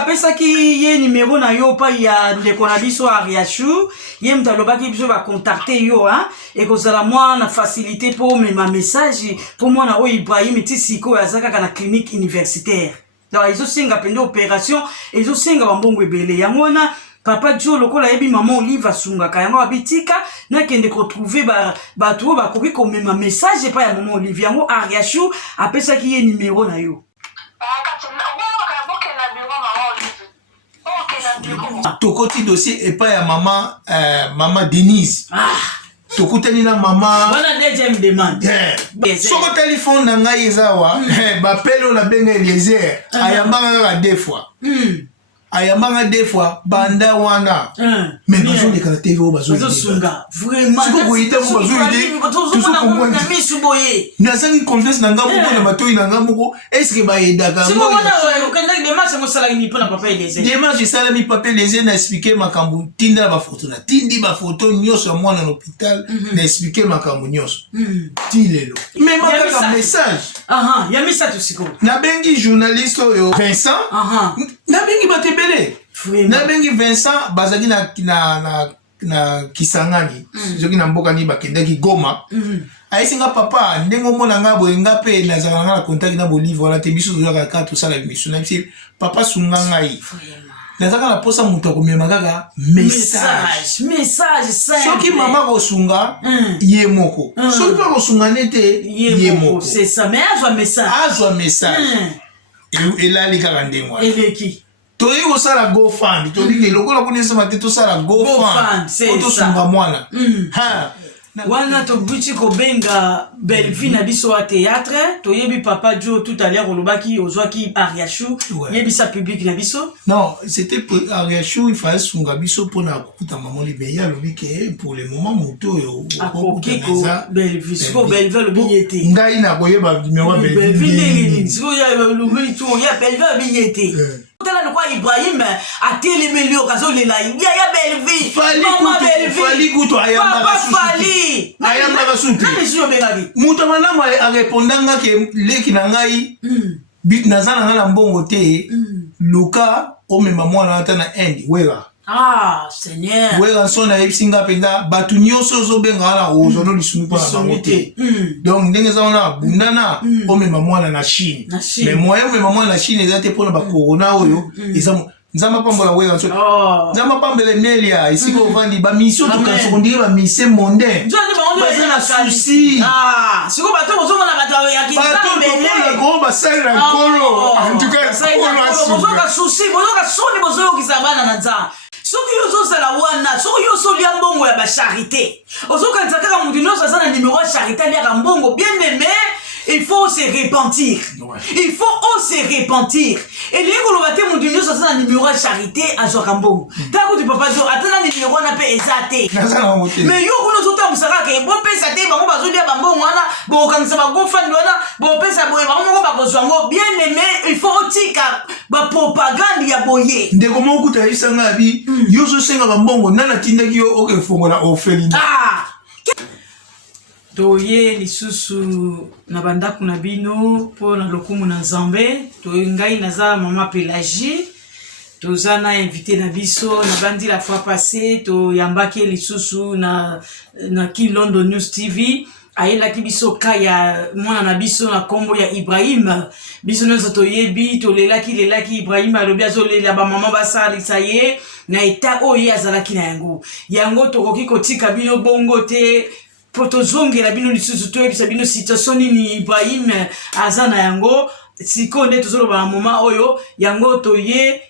pesa ki ye numéro na yo pa ya ndeko na biso Ariachou ye mtaloba ki biso ba contacter yo hein et que ça la moi na facilité pour ma message pour moi na o Ibrahim ti siko ya zaka na clinique universitaire donc ils ont singa pende opération ils ont singa bambongo ebele yango na papa Joe lokola yebi maman Olive asunga kayango abitika na kende ko trouver ba to ba koki ko mema message pa ya maman Olive yango Ariachou apesa ki ye numéro na yo tokoti dossier et pas ya maman Denise tokutani na maman voilà deuxième demande soko téléphone na ngai ezawa ba pelo na benga Eliezer ayambanga deux fois ayambanga deux fois banda wana mais bazo de kana TV bazo sunga vraiment siko koita ko bazo ide tout comprendre na sangi confiance na ngambo na bato ina ngambo est-ce que ba edaka siko wana okenda démarche mo sala ni pona papa Eliezer démarche sala mi papa Eliezer na expliquer makambo tinda ba photo na tindi ba photo nyoso mwana na hôpital na expliquer makambo nyoso tilelo mais makaka message ya message siko na bengi journaliste yo Vincent na bengi batebele na bengi Vincent bazaki na Kisangani zoki na mboka ni bakendaki Goma aisinga papa ndengo mona nga boyenga pe nazaka na contact na Olive wala te biso zaka ka to sala mission na bisi papa sunga ngai nazaka na posa muto komema kaka message soki mama ko sunga ye moko soki pa ko sunga nete ye moko c'est ça mais azwa message et là les kaka ndengwa eleki toyi kosala GoFund tolike lokola kunesa mate tosala GoFund otosunga mwana wana tobuti kobenga Belleville na biso wa théâtre toyebi papa Joe tout à l'heure olobaki ozwaki Ariachou yebi sa public na biso non c'était pour Ariachou il fallait sunga biso pona kuta maman libéya lobi ke pour le moment moto yo akokiko Belleville siko Belleville lobi yete ngai na koyeba numéro Belleville siko ya lobi to ya Belleville lobi yete tala le quoi Ibrahim a télémélio kazo lela ya Belleville maman Belleville fali kuto ayamba fali ayamba kasuti muto manamo a répondanga ke leki na ngai bit nazana ngala mbongo te luka o mema mwana ata na end wera Seigneur wera sona epsinga penda batu nyoso zo benga na ozono lisunu pa na te donc ndenge za ona bundana o mema mwana na Chine mais moyen mema mwana na Chine ezate pona ba corona oyo ezamo nzamba pambola wera so nzamba pambele melia isiko vandi ba mission to kan secondaire ba mission mondain nzande ba on na souci siko bato bozo mona batawe ya kitambe mona ko ba sala kolo en tout cas bozo ka souci bozo ka soni bozo yo kizabana na nza soki yozo sala wana soki yozo lia mbongo ya ba charité ozo kanza kaka mutu nozo sana numéro ya charité lia mbongo bien aimé il faut se repentir. Il faut se repentir. Et les colobate mon dieu ça c'est un numéro de charité à Zokambo. Tant que tu peux pas dire attends numéro na pe ezate. Mais yo ko no zota musaka ke bon pesa te bango bazo dia bambo wana bon quand ça va go fan wana bon pesa boye bango ba ko zwango bien aimé il faut tika ba propagande ya boye. Ndeko moko ta isanga bi yo zo senga bambongo nana tindaki yo oke fongola ofeli. Toye lisusu na bandaku na bino po na lokumu na Nzambe toye ngai naza mama Pélagie tozana invité na biso na bandi la fois passée to yambaki lisusu na ki London News TV ayela ki biso kaya mwana na biso na kombo ya Ibrahim biso nzo toyebi to lelaki Ibrahim alobi azolela ba mama basalisa ye na eta oye azalaki na yango tokoki kotika bino bongo te protozongela bino lisusu toyebisa bino situation nini Ibrahim azana yango siko nde tozoloba na moma oyo yango toye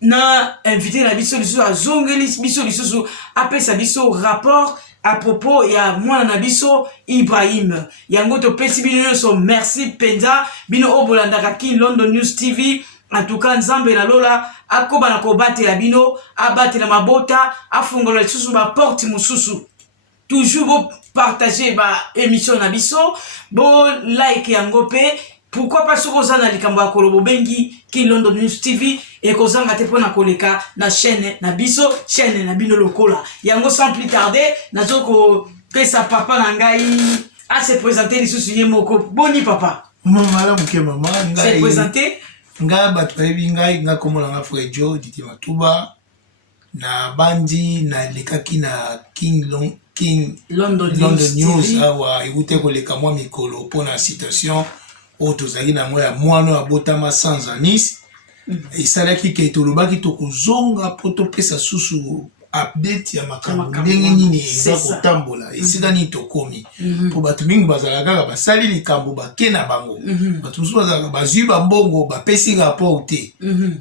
na invité na biso lisusu azongeli biso lisusu apesa biso rapport à propos ya mwana na biso Ibrahim yango topesi bino nyonso merci penza bino obolandaka ki London News TV en tout cas Nzambe na lola akoba na kobatela bino abatela mabota afungola lisusu ba porte mususu toujours beau partager ba émission na biso bo like yango pe pourquoi pas sokozana likambo ya kolobo bengi ki London News TV et kozanga te pona koleka na chaîne na biso chaîne na bino lokola yango sans plus tarder nazoko pesa papa na ngai a se présenter lisusu ye moko boni papa maman la muke maman ngai se présenter nga bato bayebi ngai nga komona nga frère Joe Didi Matuba na bandi na lekaki na London News awa ekute koleka mwa mikolo mpona citation oyo tozalaki nango ya mwana abotama sans anis esalaki ke tolobaki tokozonga mpo topesa susu update ya makambo ndenge nini eza kotambola esika nini tokomi mpo bato mingi bazalaka kaka basali likambo bake na bango bato mosusu bazalaka bazwi bambongo bapesi rapport te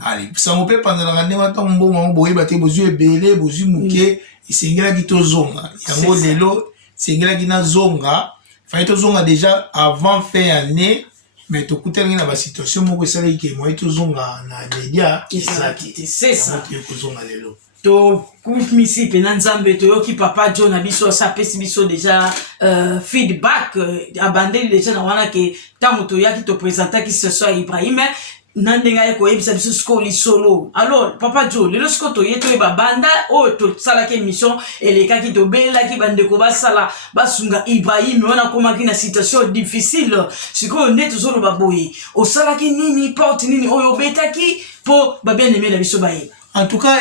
ali sango mpe panzalaka ndenge ntango mbongo yango boyeba te bozwi ebele bozwi moke esengelaki tozonga yango lelo esengelaki nazonga fai tozonga déjà avant fin ya année mais tokutanaki na basituation moko esalaki ke moye tozonga na media ezaki kozonga lelo to kumisi pena nzambe toyoki papa Joe na biso asapesi biso déjà feedback abandeli déjà na wana ke tango toyaki topresentaki ce soir Ibrahim nandenga ye koyebisa biso siko lisolo. Alors papa Joe lelo siko toye toyeba banda oyo tosalaki émission elekaki tobelelaki bandeko basala basunga Ibrahim wana komaki na situation difficile sikoyo nde tozoloba boye osalaki nini porte nini oyo obetaki po babien-aimé na biso baye. En tout cas,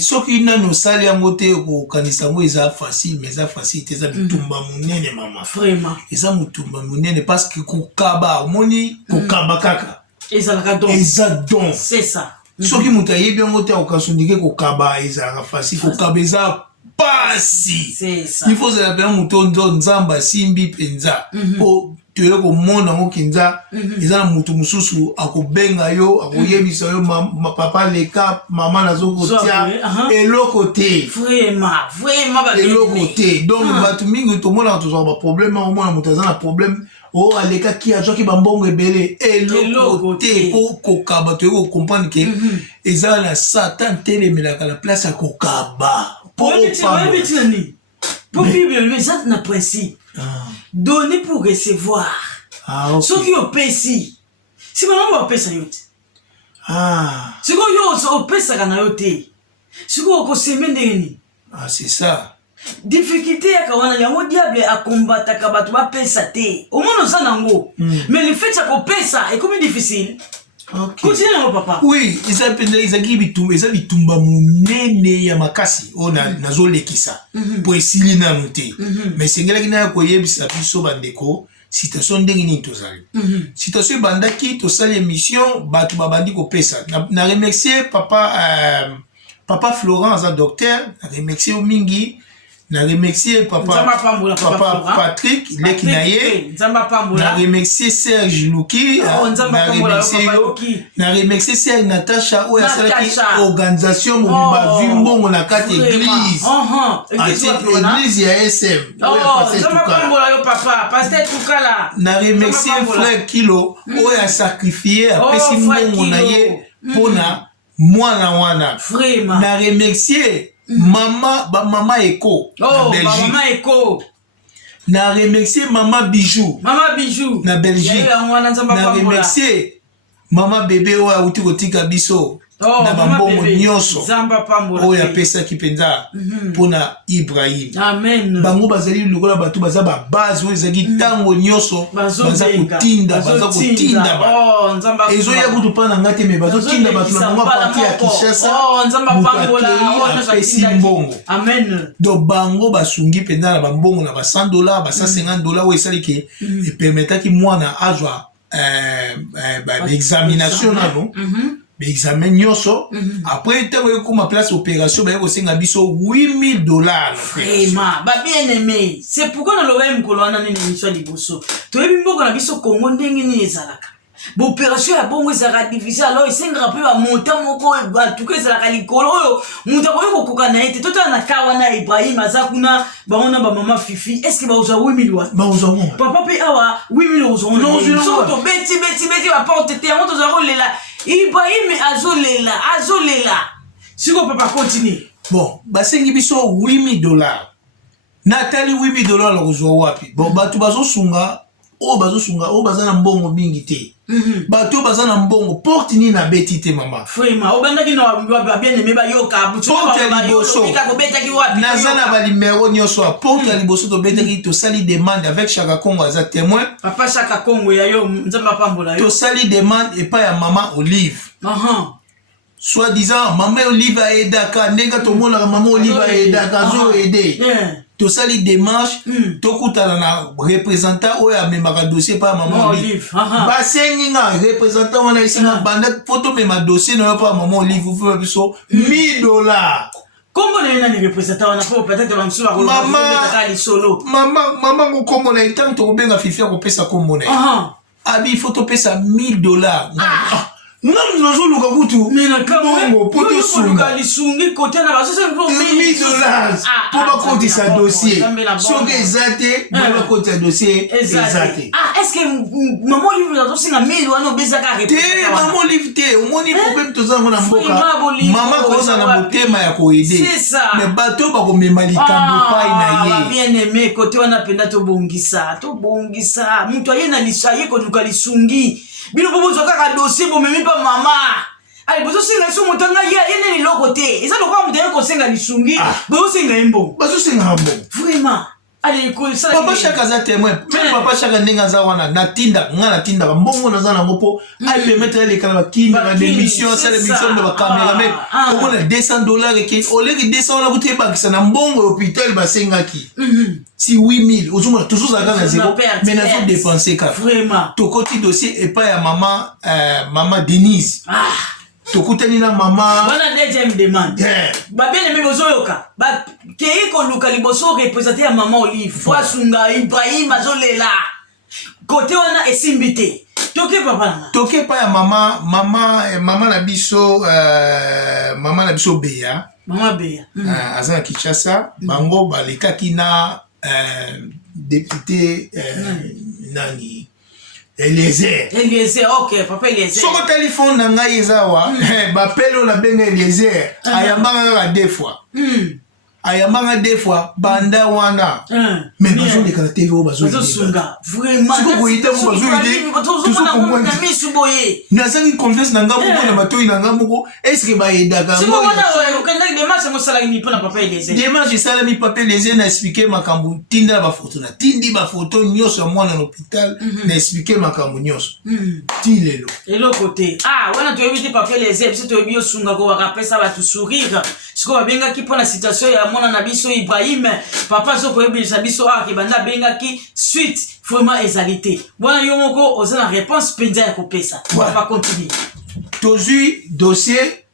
soki nano sali yango te kokanisa yango eza facile, mais eza facile te eza bitumba munene mama. Vraiment. Eza mutumba munene parce que kokaba, omoni kokaba kaka. Ezalaka donc. Eza donc. C'est ça. Soki muta yebi yango te okasundike kokaba ezalaka facile, kokaba eza pasi. C'est ça. Il faut se rappeler mutondo nzamba simbi penza. Po toye komona ngo kinza eza na mutu mususu akobenga yo akoyebisa yo papa leka mama nazokotia eloko te vraiment eloko te donc batu mingi tomona tozwa ba problème omona mutu aza na problème o aleka ki ajoki bambongo ebele eloko te kokaba toye ko comprendre que eza na satan telemelaka la place ya kokaba pour vivre le ça na principe donner pour recevoir. Ce qui est payé. Si maintenant on paye ça yote. Ce qui est payé ça kana yote. Ce qui est semaine dernière. C'est ça. Difficulté ya kawana yango diable a combattre kabatu ba pesa te. Au moins ça nango. Mais le fait ça ko pesa est comme difficile. Okay. Continue mon papa. Oui, eza bitumba munene ya makasi ona nazolekisa po esili nanu te. Mais sengela kina koyebisa biso bandeko situation ndenge nini tozali. Situation bandaki tosali émission batu babandi ko pesa. Na remercier papa Florent za docteur, na remercier o mingi. Na remercier papa Patrick Lekinaye. Na remercier Serge Luki. Na remercier Serge Natacha ou yasalaki organisation mobile mbongo na kati église. Église ya SM. Na remercier frère Kilo ou ya sacrifier apesi mbongo na ye pona mwana wana. Na remercier Mama Eko na Belgique. Mama Eko. Na remercier Mama Bijou na Belgique. Na remercier Mama Bébé oya uti kotika biso na bambongo nyonso oya pesa kipenza pona Ibrahim. Amen. Bango bazali lokola batu baza ba base oyo ezaki tango nyonso baza kotinda ba ezo ya kutu pana ngate me bazo tinda batu na bango parti ya Kinshasa apesi mbongo. Amen. Do bango basungi penza na bambongo na ba $100 ba $150 oyo esali ke epermetaki mwana azwa examination nano examen nyonso après tant que ma place opération ba kosenga biso $8,000 vraiment ba bien aimé. C'est pourquoi na loba mkolwana nini miswa liboso toyebi mboko na biso Kongo ndenge nini ezalaka ba opération ya bongo ezalaka difficile alors esenga pe ba montant moko ba tuko ezalaka likolo oyo muta ko kokoka na ete tota na kawa na Ibrahim azakuna ba ona ba mama Fifi est-ce que ba uza $8,000 ba uza papa pe awa $8,000 non so to beti ba porte te on to za rolela Ibrahim azolela. Siko papa continue. Bon, basengi biso $8,000. Natali $8,000 la kozwa wapi? Bon, batu bazo sunga o bazosunga o bazana mbongo mingi te bato bazana mbongo porte ni na beti te mama vraiment o banda kino ba bien aimé ba yoka porte ya liboso nazana ba numéro nyonso a porte ya liboso to betaki to sali demande avec Chaka Kongo aza témoin papa Chaka Kongo ya yo nzamba pambola yo to sali demande et pas ya maman Olive soit disant maman Olive a edaka ndenga to mona maman Olive a edaka zo aider to sali démarche to kutana na représentant oyo amemaka dossier pa maman Olive basengi nga représentant wana isinga banda photo mema dossier na yo pa maman Olive vous faites biso $1000 Comment on a représentant on a pas peut-être on sur la solo maman ko kombo na itango to benga fifia ko pesa kombo na abi photo pesa $1000 non nous kutu mais na bongo poto sunga lisungi côté na baso c'est $1000 pour ba koti sa dossier so que ezate ba koti sa dossier ezate est-ce que maman Olive na tosinga $1000 wana obezaka représentant te maman Olive te omoni problème tozanga na mboka mama ko za na motema ya ko aider mais bato ba ko mema likambo pai na ye bien aimé côté wana penda to bongisa muto ayena lisaye ko nuka lisungi bino bobo kaka dossier bo memi pa mama ali bozo singa so motanga ya yene ni lokote eza lokwa mutenge ko singa lisungi bozo singa imbo vraiment ali ko sala papa Chaka za témoin même papa Chaka ndenga za wana natinda nga natinda mbongo na za na ngopo ali permettre les kala kinda na émission ça l'émission de la caméra mais au moins $200 qui au lieu que 200 la coûter bakisa na mbongo hôpital basenga ki si 8000 ozuma toujours ça dans zéro mais na faut dépenser ka vraiment to côté dossier et pas ya maman Denise tokutani na mama wana deuxième demande ba bien aimé bozoyoka ba kei ko luka liboso représenter ya maman Olive fois sunga Ibrahim azolela côté wana esimbité toke papa na toke pa ya mama na biso Beya mama Beya aza Kinshasa bango balekaki na député nani Eliezer ok papa Eliezer soko téléphone na ngai ezawa bapelo na benga Eliezer ayambanga ka deux fois banda wana mais bazo de kala TV bazo sunga vraiment siko koyita ko bazo ide na misu boye na sangi confiance na ngamu ko na batoi na ngamu ko est-ce que ba edaka siko wana okenda démarche mo sala ni pona papa Eliezer démarche sala mi papa Eliezer na expliquer makambu tinda ba photo na tindi ba photo nyoso mwana na hôpital na expliquer makambu nyoso tilelo elo côté wana to ebiti papa Eliezer biso to ebio sunga ko bakapesa ba tu sourire siko babenga ki pona situation ya mona na biso Ibrahim papa so ko ebisa biso ki banda benga ki suite vraiment ezalité bona yo moko ozana réponse penza ya kopesa papa continue tozu dossier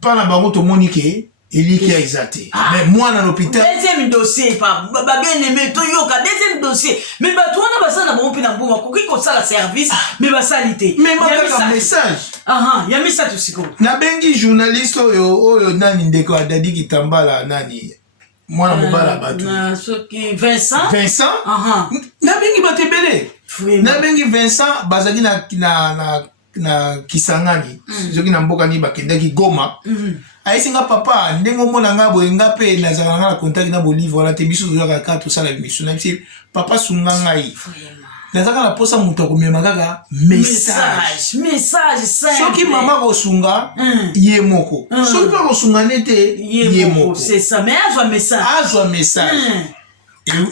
pana bango to monike eliki exaté mais moi dans l'hôpital deuxième dossier pas ba bien aimé to yoka deuxième dossier mais ba toi na basa na bon pina mbongo ko ki ko sala service mais ba salité mais ma message ya message tusiko na bengi journaliste oyo nani ndeko adadi kitambala nani mwana mobala batu na soki Vincent na bengi batebele na bengi Vincent bazaki na Kisangani soki na mboka ni bakendaki Goma aisinga papa ndengo mona nga boye nga pe nazaka na contact na Bolivre wala te biso zaka ka to sala mission na bisi papa sunga ngai nazaka na posa muto ko mema kaka message soki mama ko sunga ye moko soki pa ko sunga nete ye moko c'est ça mais azwa message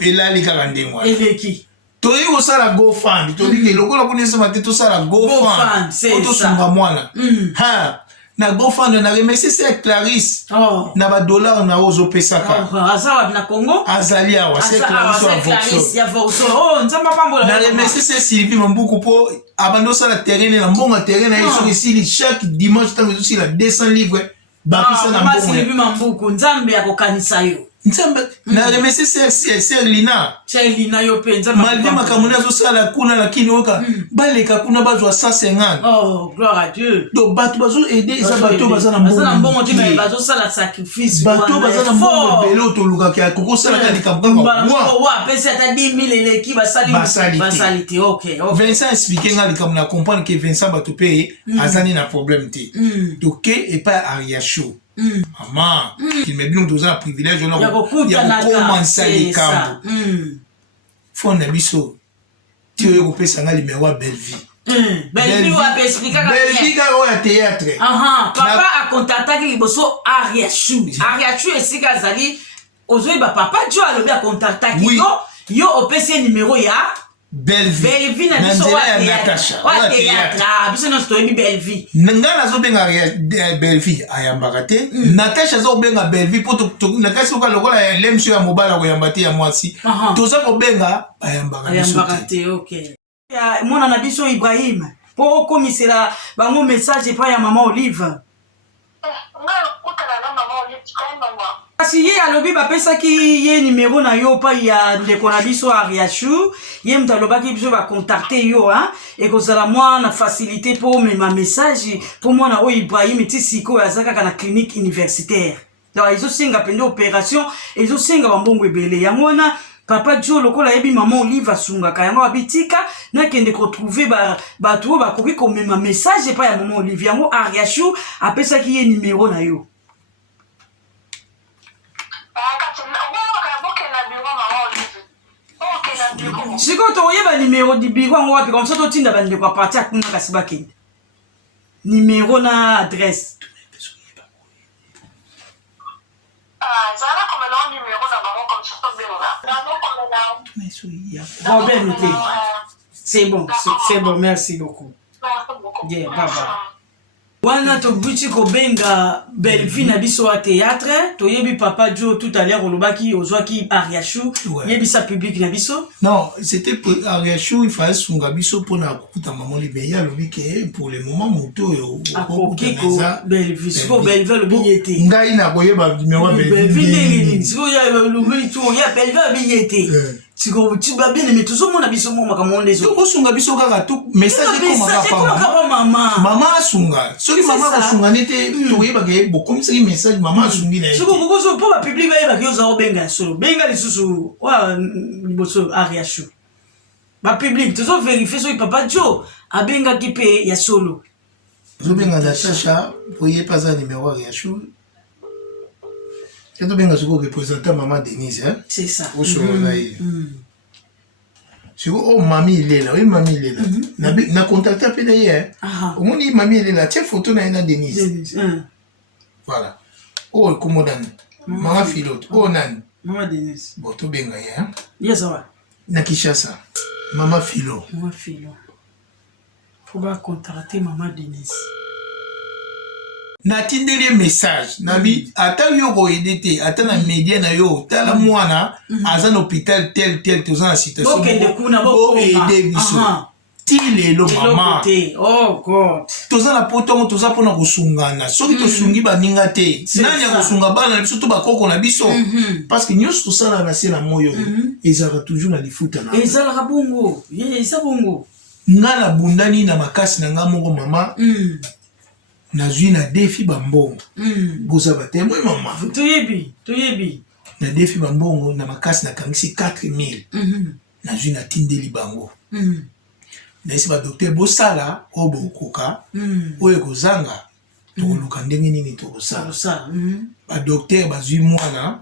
elali kaka ndengwa eleki toyi ko sala GoFund to dike lokola kunesa mate to sala GoFund to sunga mwana na GoFund na remercier c'est Clarisse na ba dollar na ozo pesaka azawa na Congo azali awa c'est Clarisse ya Voxo nzamba pambola na remercier c'est Sylvie Mambuku po abando sala terrain na mbonga terrain na yeso ici chaque dimanche tango aussi la 200 livres bakisa na mbonga Sylvie Mambuku nzambe akokanisa yo nzamba na remercier c'est Lina yo pe nzamba malgré makamuna zo sala kuna lakini oka baleka kuna bazwa 150 gloire à Dieu donc bato bazo aider za bato bazana mbongo tu mais bazo sala sacrifice bato bazana mbongo belo to luka kia koko sala ka likambo wa pesa ta 10,000 eleki basalité OK Vincent expliquer nga likambo na comprendre que Vincent bato pe azani na problème te donc et pas Ariacho maman qui me dit nous un privilège on a commencé les camps fond na biso ti oyo kopesa nga numéro ya Belleville. Belleville wa expliquer Belleville oyo théâtre. Papa a contacté liboso Ariachou. Ariachou esika azali ozoi ba papa jo alobi a contacté yo opesi numéro ya Belleville na biso wa Natasha. Wa théâtre. Biso no story Belleville. Nga nazo benga Belleville ayambaka te. Natasha zo benga Belleville poto nakasi oka lokola ya lemso ya mobala ko yambati ya mwasi. Toza ko benga ayambaka te. Okay. Ya mwana na biso Ibrahim po komisela bango message pa ya mama Olive. Kasi ye alobi bapesaki ye numéro na yo pa ya ndeko na biso Ariachou ye mta alobaki biso ba contacter yo et kozala mwana facilité po mema message po mwana o Ibrahim ti siko azaka kana clinique universitaire. Donc ils ont singa pende opération ils ont singa bambongo ebele yango wana papa Jo lokola yebi maman Olive asunga kayango abitika na kende ko trouver ba to ba koki ko mema message pa ya maman Olive yango Ariachou apesaki ye numéro na yo. Siko toyeba numéro di bigo ngo wapi comme ça to tinda bande kwa parti akuna kasiba kende. Numéro na adresse. Zana comme le numéro na maman comme ça to benga. C'est bon, merci beaucoup. Yeah, bye bye. Wana to buti ko benga Belleville na biso wa théâtre to yebi papa Jo tout à l'heure olobaki ozwaki Ariachou yebi sa public na biso. Non, c'était pour Ariachou il fallait sunga biso pour na kuta maman Libéa lobi ke pour le moment moto yo ko Belleville ko Belleville lobi yete ngai na koyeba numéro Belleville siko ya lobi to ya Belleville lobi yete siko tu ba bien mais toujours mon abiso mo makamonde zo ko sunga biso kaka tout message ko mama sunga soki mama ko sunga nete to yeba ke bokomisa message mama sungi na siko bokozo po ba public ba yeba ke yo za benga solo benga lisusu wa liboso Ariachou ba public toujours vérifier so papa Jo abenga kipe ya solo zo benga Natasha voyez pas un numéro Ariachou. Tu bien représenter maman Denise, hein? C'est ça. Oh, mamie, il est là. Oui, mamie, il est là. Na contacté à peine hier. Au moins, mamie, il est là. Tiens, photo na Denise. Voilà. Oh, comment on maman Philote. Oh, nan. Maman Denise. Bon, tout bien, hein? Yes, ça va. Na Kishasa. Maman Philo. Maman Philo. Faut pas contacter maman Denise. Na tindeli message nabi ata yo ko edete ata na media na yo tala mwana aza na hôpital tel toza na situation bo aider biso tile lo mama oh god toza na poto toza pona kusungana soki tosungi baninga te nani akusunga bana na biso to bakoko na biso parce que nyos to sala na sela moyo ezaka toujours na lifuta na ezala bongo eza bongo ngala bundani na makasi na ngamo mama nazwi na défi bambongo boza batemwe mama toyebi na défi bambongo na makasi na kangisi 4000 nazwi na tindeli bango na isi ba docteur bosala obokoka oyo kozanga tokoluka ndenge nini tokosala ba docteur bazwi mwana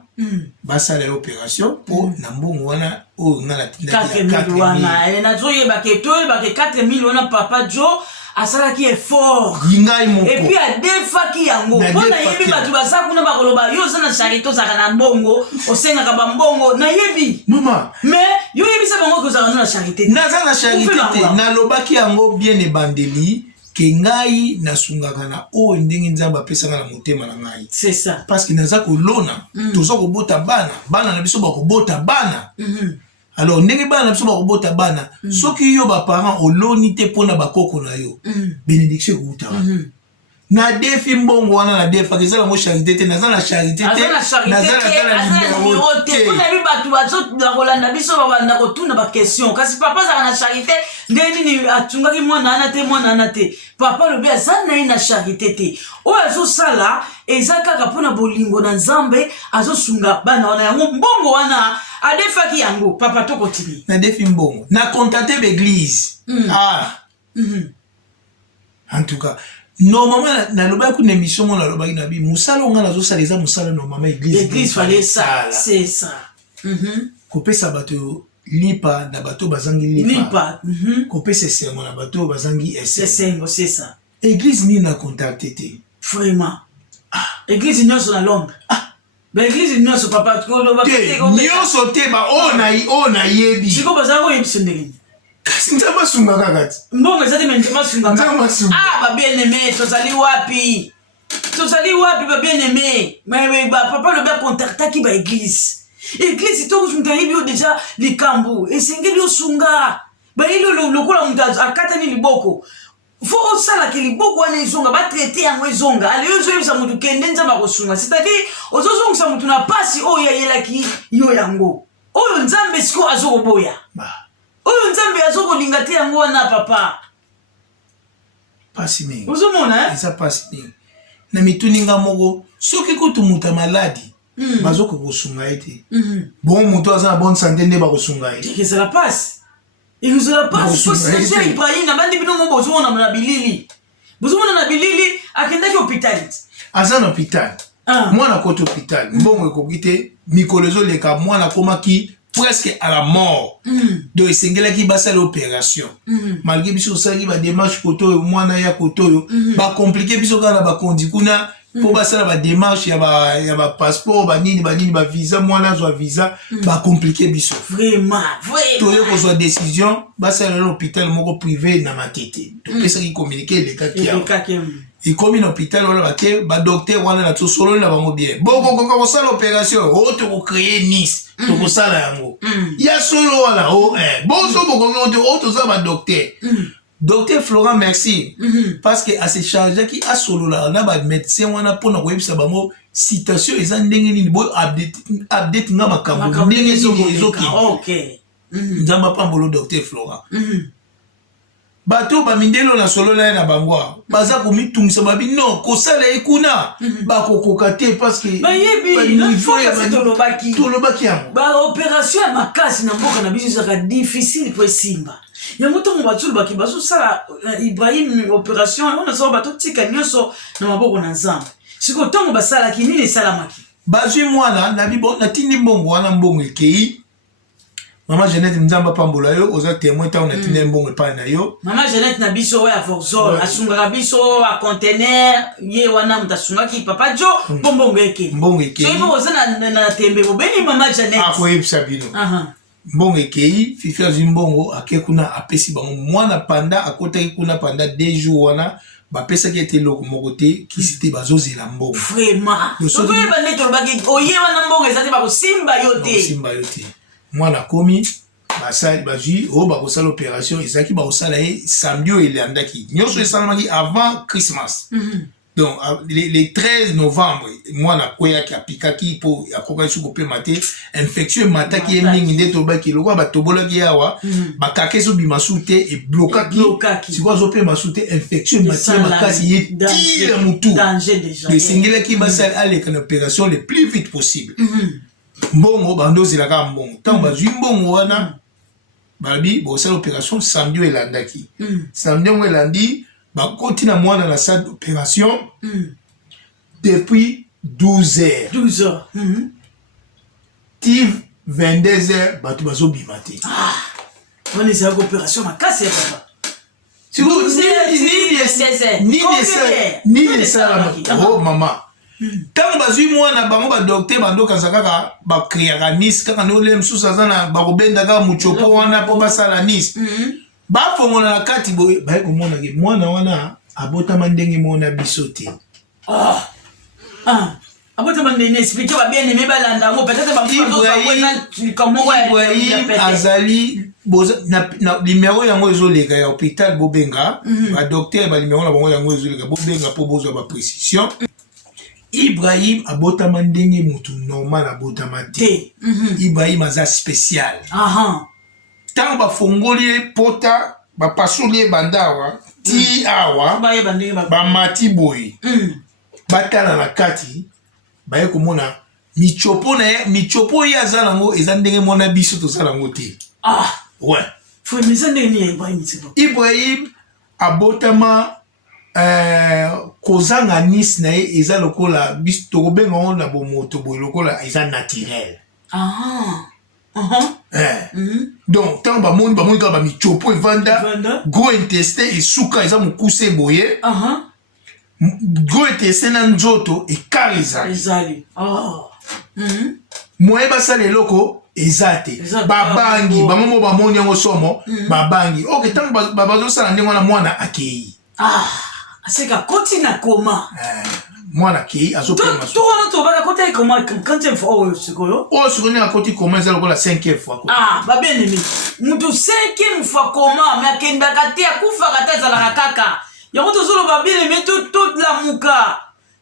basala opération po na mbongo wana oyo ngala tindeli 4000 wana nazoyeba ke toyeba ke 4000 wana papa Jo asala ki effort et puis a defaki yango pona yebi batu baza kuna bakoloba yo za na charité zaka na mbongo osenga ka bambongo na yebi mama mais yo yebi sa bango ko zaka na charité naza na charité te na lobaki yango bien ebandeli ke ngai nasungaka na o ndenge nzamba pesa na motema na ngai c'est ça parce que naza ko lona tozo ko bota bana na biso ba ko bota bana alors ndenge bana biso ba ko bota bana soki yo ba parents oloni te pona bakoko na yo bénédiction ko utara na défi mbongo wana na défi akizala mo charité te naza na charité te naza na numéro te pona bi batu bazo na kolanda biso ba na kotuna ba question kasi papa za na charité ndeni ni atungaki mwana ana te papa lobi azana ina charité te o azo sala ezaka kapona bolingo na nzambe azo sunga bana wana yango mbongo wana adefaki yango papa to continue na défi mbongo na contacter l'église en tout cas normalement na loba ku émission mo na loba na bi musala nga nazo sala eza musala normalement église fallait ça c'est ça ko pesa bato lipa na bato bazangi lipa kopesa serment na bato bazangi esengo c'est ça église ni na contacté te vraiment église nyonso na Londres ba église nyonso papa nyonso te ba ona yebi siko bazango yebiso ndenge kasi nzamba sunga kakati mbongo ezali menjema sunga ba bien aimé tozali wapi ba bien aimé mais ba papa le ba contactaki ba église église to kungayibi yo déjà likambu esengeli osunga ba ilo lokola mutazo akata ni liboko fo osala ke liboko wana ezonga ba traiter yango ezonga ale yo zoyebisa mutu kende nzamba kosunga c'est-à-dire ozozongisa mutu na pasi oyo yayelaki yo yango oyo nzambe siko azokoboya oyo nzambe azokolinga te yango wana papa pasi mingi ozomona eza pasi mingi na mituninga moko soki kutu muta maladi bazoko kosunga ete bon mutu aza na bonne santé nde bakosunga ete ezala pasi ezala pasi positasiyo ya Ibrahim na bandi bino mo bozomona na bilili akendaki hôpital aza na hôpital mwana kota hôpital mbongo ekoki te mikolo ezoleka mwana akomaki presque à la mort donc esengelaki basala opération malgré biso osalaki badémarche koto oyo mwana ya koto oyo bacomplike biso kaka na bakondi kuna mpo basala badémarche ya bapasseport banini bavisa mwana azwa visa bacomplike biso toye kozwa décision basala na hôpital moko privé na Matete topesaki communiqué elekaki ekomi na hôpital wana bake badocteur wana na tosololi na bango bien bokokoka kosala opération oyo tokocreye Nice tokosala yango ya solo wana bozo bokokote oyo toza badocteur docteur Florent merci parce que ase chargeaki asolola na bamédecin wana mpona koyebisa bango citation eza ndenge nini boyo update nga makambo ndenge ezokende nzambe apambolo docteur Florent bato bamindelo na solola na bangwa baza komitungisa babi non kosala ekuna bakokoka te parce que tolobaki yango baopération ya makasi na mboka na biso ezaka difficile po esimba yango ntongo batolobaki bazosala Ibrahim opération wana zao batotika nyonso na maboko na Nzambe siko ntongo basalaki nini esalamaki bazwi mwana natindi mbongo wana mbongo ekei Mama Jeannette Nzamba pambola yo oza témoin ta on atine mbongo epai na yo Mama Jeannette na biso oya Vorzol asungaka biso a conteneur ye wana mtasungaki papa Jo mbongo eke so ibo oza na tembe bobeni Mama Jeannette akoyebisa bino mbongo ekei fifi azwi mbongo ake kuna apesi bango mwana panda akotaki kuna panda 2 jours wana bapesaki ete eloko moko te kisi te bazozela mbongo vraiment sokoyeba nde tolobaki oye wana mbongo eza te bakosimba yo te mwana komi basali bazwi oyo bakosala opération ezalaki bakosala ye samedi oyo elandaki nyonso esalamaki avant Christmas donc le 13 novembre mwana akweyaki apikaki mpo akokaki soki kopema te infection emataki ye mingi nde tolobaki lokola batobolaki yawa bakake ezobima su te eblokaki sikoyo azopema su te infection emati ye makasi ye tire motu esengelaki basali aleka na opération le plus vite possible mbongo bando zelaka mbongo ntango bazwi mbongo wana babi bosala opération samedi elandaki samedi ngo elandi bakoti na mwana na salle d'opération depuis 12 heures tiv 22 heures bato bazobima te wana ezalaka opération makasi ya papa nini esalamaki o mama ntango bazwi mwana bango badocteur bandokanza kaka bakreaka Nice kaka ndole mosusu aza na bakobenda kaka muchopo wana mpo basala Nice bafongola na kati boye baye komonake mwana wana abotama ndenge mona biso te abotama ndenge expliqué ba bien aimé balanda yango peut-être Ibrahim azali na numéro yango ezoleka ya hôpital bobenga badocteur banuméro na bango yango ezoleka bobenga mpo bozwa baprécision Ibrahim abotama ndenge mutu normal abotama te Ibrahim aza spécial tango bafongoli pota bapasoli bandawa ti awa bamati boye batala na kati baye komona michopo ye aza nango eza ndenge mona biso tozala yango te Ibrahim abotama kozanga Nice na ye eza lokola biso tokobenga ngo na bomoto boye lokola eza naturel Donc tant bamoni ka ba michopo evanda gros intestin esuka eza mokuse boye gros intestin na nzoto ekari ezali moye basala eloko eza te babangi bamomo bamoni yango somo babangi oke ntango bazosala ndenge wana mwana akei aseka koti na koma mwana akei azopema tokona tobaka koti ya koma quantième fois oyo sikoyo oyo sikoyo ndenge akoti koma eza lokola 5e fois babenemi mutu 5e fois koma me akendaka te akufaka te azalaka kaka yango tozoloba benemi tolamuka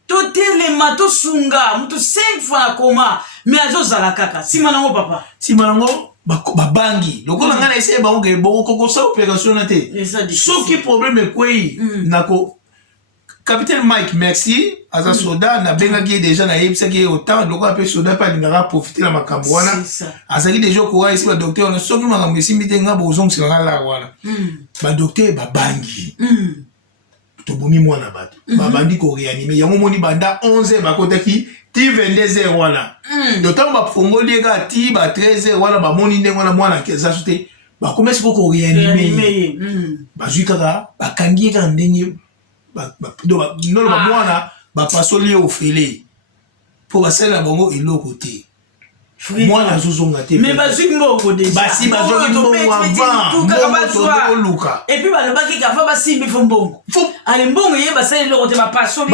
totelema tosunga mutu 5 fois na koma me azozala kaka nsima nango papa nsima nango babangi lokola ngai na ese bango bokokosala opération na te soki problème ekwei nako capitaine Mike merci aza soda nabengaki ye déjà nayebisaki ye autant lokola mpe soda mpe alingaka profite na makambo wana azalaki déjà okoka esi badokter wana soki makambo esimbi te nga bozongiselanga la wana badokter babangi tobomi mwana bato babandi koreanime yango moni banda 11h bakotaki ti 22h wana dotango bafongoli eka ti ba 13h wana bamoni ndenge wana mwana kezaso te bakomesi ko koreanime bazwi kaka bakangi kaka ndenge nolo bamwana bapasoli ye ofele mpo basalela bango eloko te mwana azozonga te mais bazwi mbongo déjà basi bazwi mbongo avant oluka et puis balobaki kafa basimbi fo mbongo ale mbongo ye basali eloko te bapasoli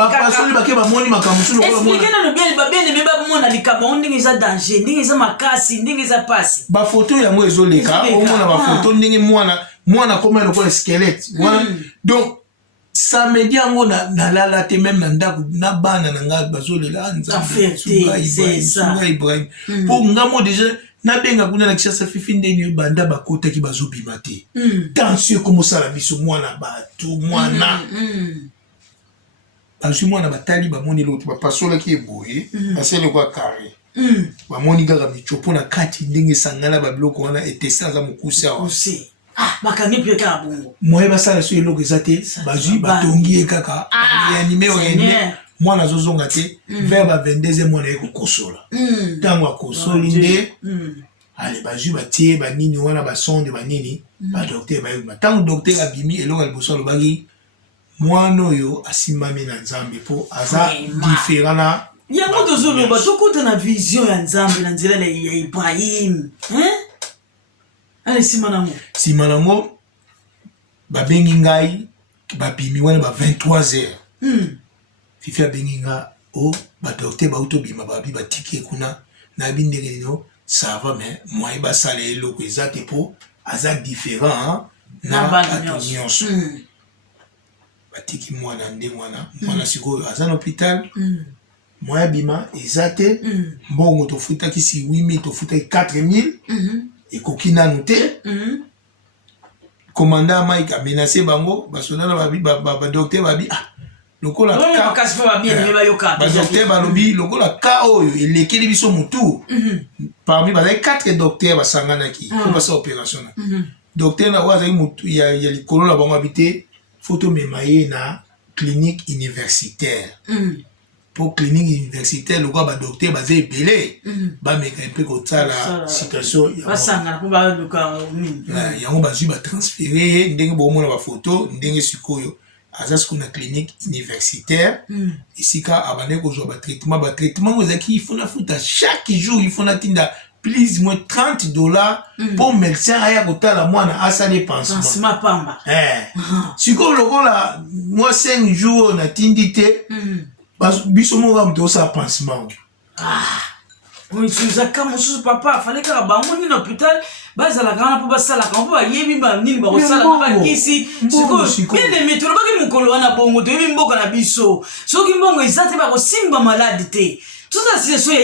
bake bamoni makambo su explique nano bien babene me bamona likambo ndenge eza danger ndenge eza makasi ndenge eza pasi bafoto yango ezoleka omona bafoto ndenge mwana koma eloko squelette donc samedi yango nalala te même na ndako na bana na nga bazolela nzambe Ibrahim mpo ngamo déjà nabenga kuna na Kinshasa fifi ndeni banda bakotaki bazobima te tension ekomosala biso mwana bato mwana bazwi mwana batali bamoni loto bapasolaki eboye basali kwa carré bamoni kaka michopo na kati ndenge esangala babiloko wana etestin aza mokuse awa bakangi mpe kaka bongo moye basala so eloko eza te bazwi batongi ye kaka reanime oyende mwana azozonga te vers ba 22h mwana ye kokosola ntango akosoli nde ale bazwi batie banini wana basonde banini badokter bayeba ntango dokter abimi eloko ya liboso alobaki mwana oyo asimbami na nzambe mpo aza différent na yango tozoloba tokota na vision ya nzambe na nzela ya Ibrahim ale nsima nango babengi ngai babimi wana ba 23h fifi abengi nga badokter bautobima babi batiki kuna nayebi ndenge nino ça va mais moye basala eloko eza te mpo aza différent na bato nyonso batiki mwana ndenge wana mwana sikoyo aza na hôpital moye abima eza te mbongo tofutaki si 8000 tofutaki 4000 ekoki nanu te commandant Mike amenacé bango basoda na badokter babi lokola badokter balobi lokola ka oyo elekeli biso motu parmi bazali 4 docteurs basanganaki po basala opération na docteur na oyo azali motu ya likolo na bango abi te fo tomema ye na clinique universitaire pour clinique universitaire lokola badokter baza ebele bameka mpe kotala situation yango bazwi batransfere ye ndenge bomona bafoto ndenge sikoyo aza sikoyo na clinique universitaire esika abandeki kozwa batraitement oyo ezalaki ifona futa chaque jour ifona tinda plus moins $30 pour médecin aya kotala mwana asali pansement pamba sikoyo lokola mwa 5 jours natindi te biso moko moto osala pansement oizaka mosusu papa afale kaka bango nini hôpital bazalaka wana mpo basalaka mpo bayebi banini bakosalaka bakisi sikoyo bien-aimé tolobaki mokolo wana bongo toyebi mboka na biso soki mbongo eza te bakosimba maladi te tozala situation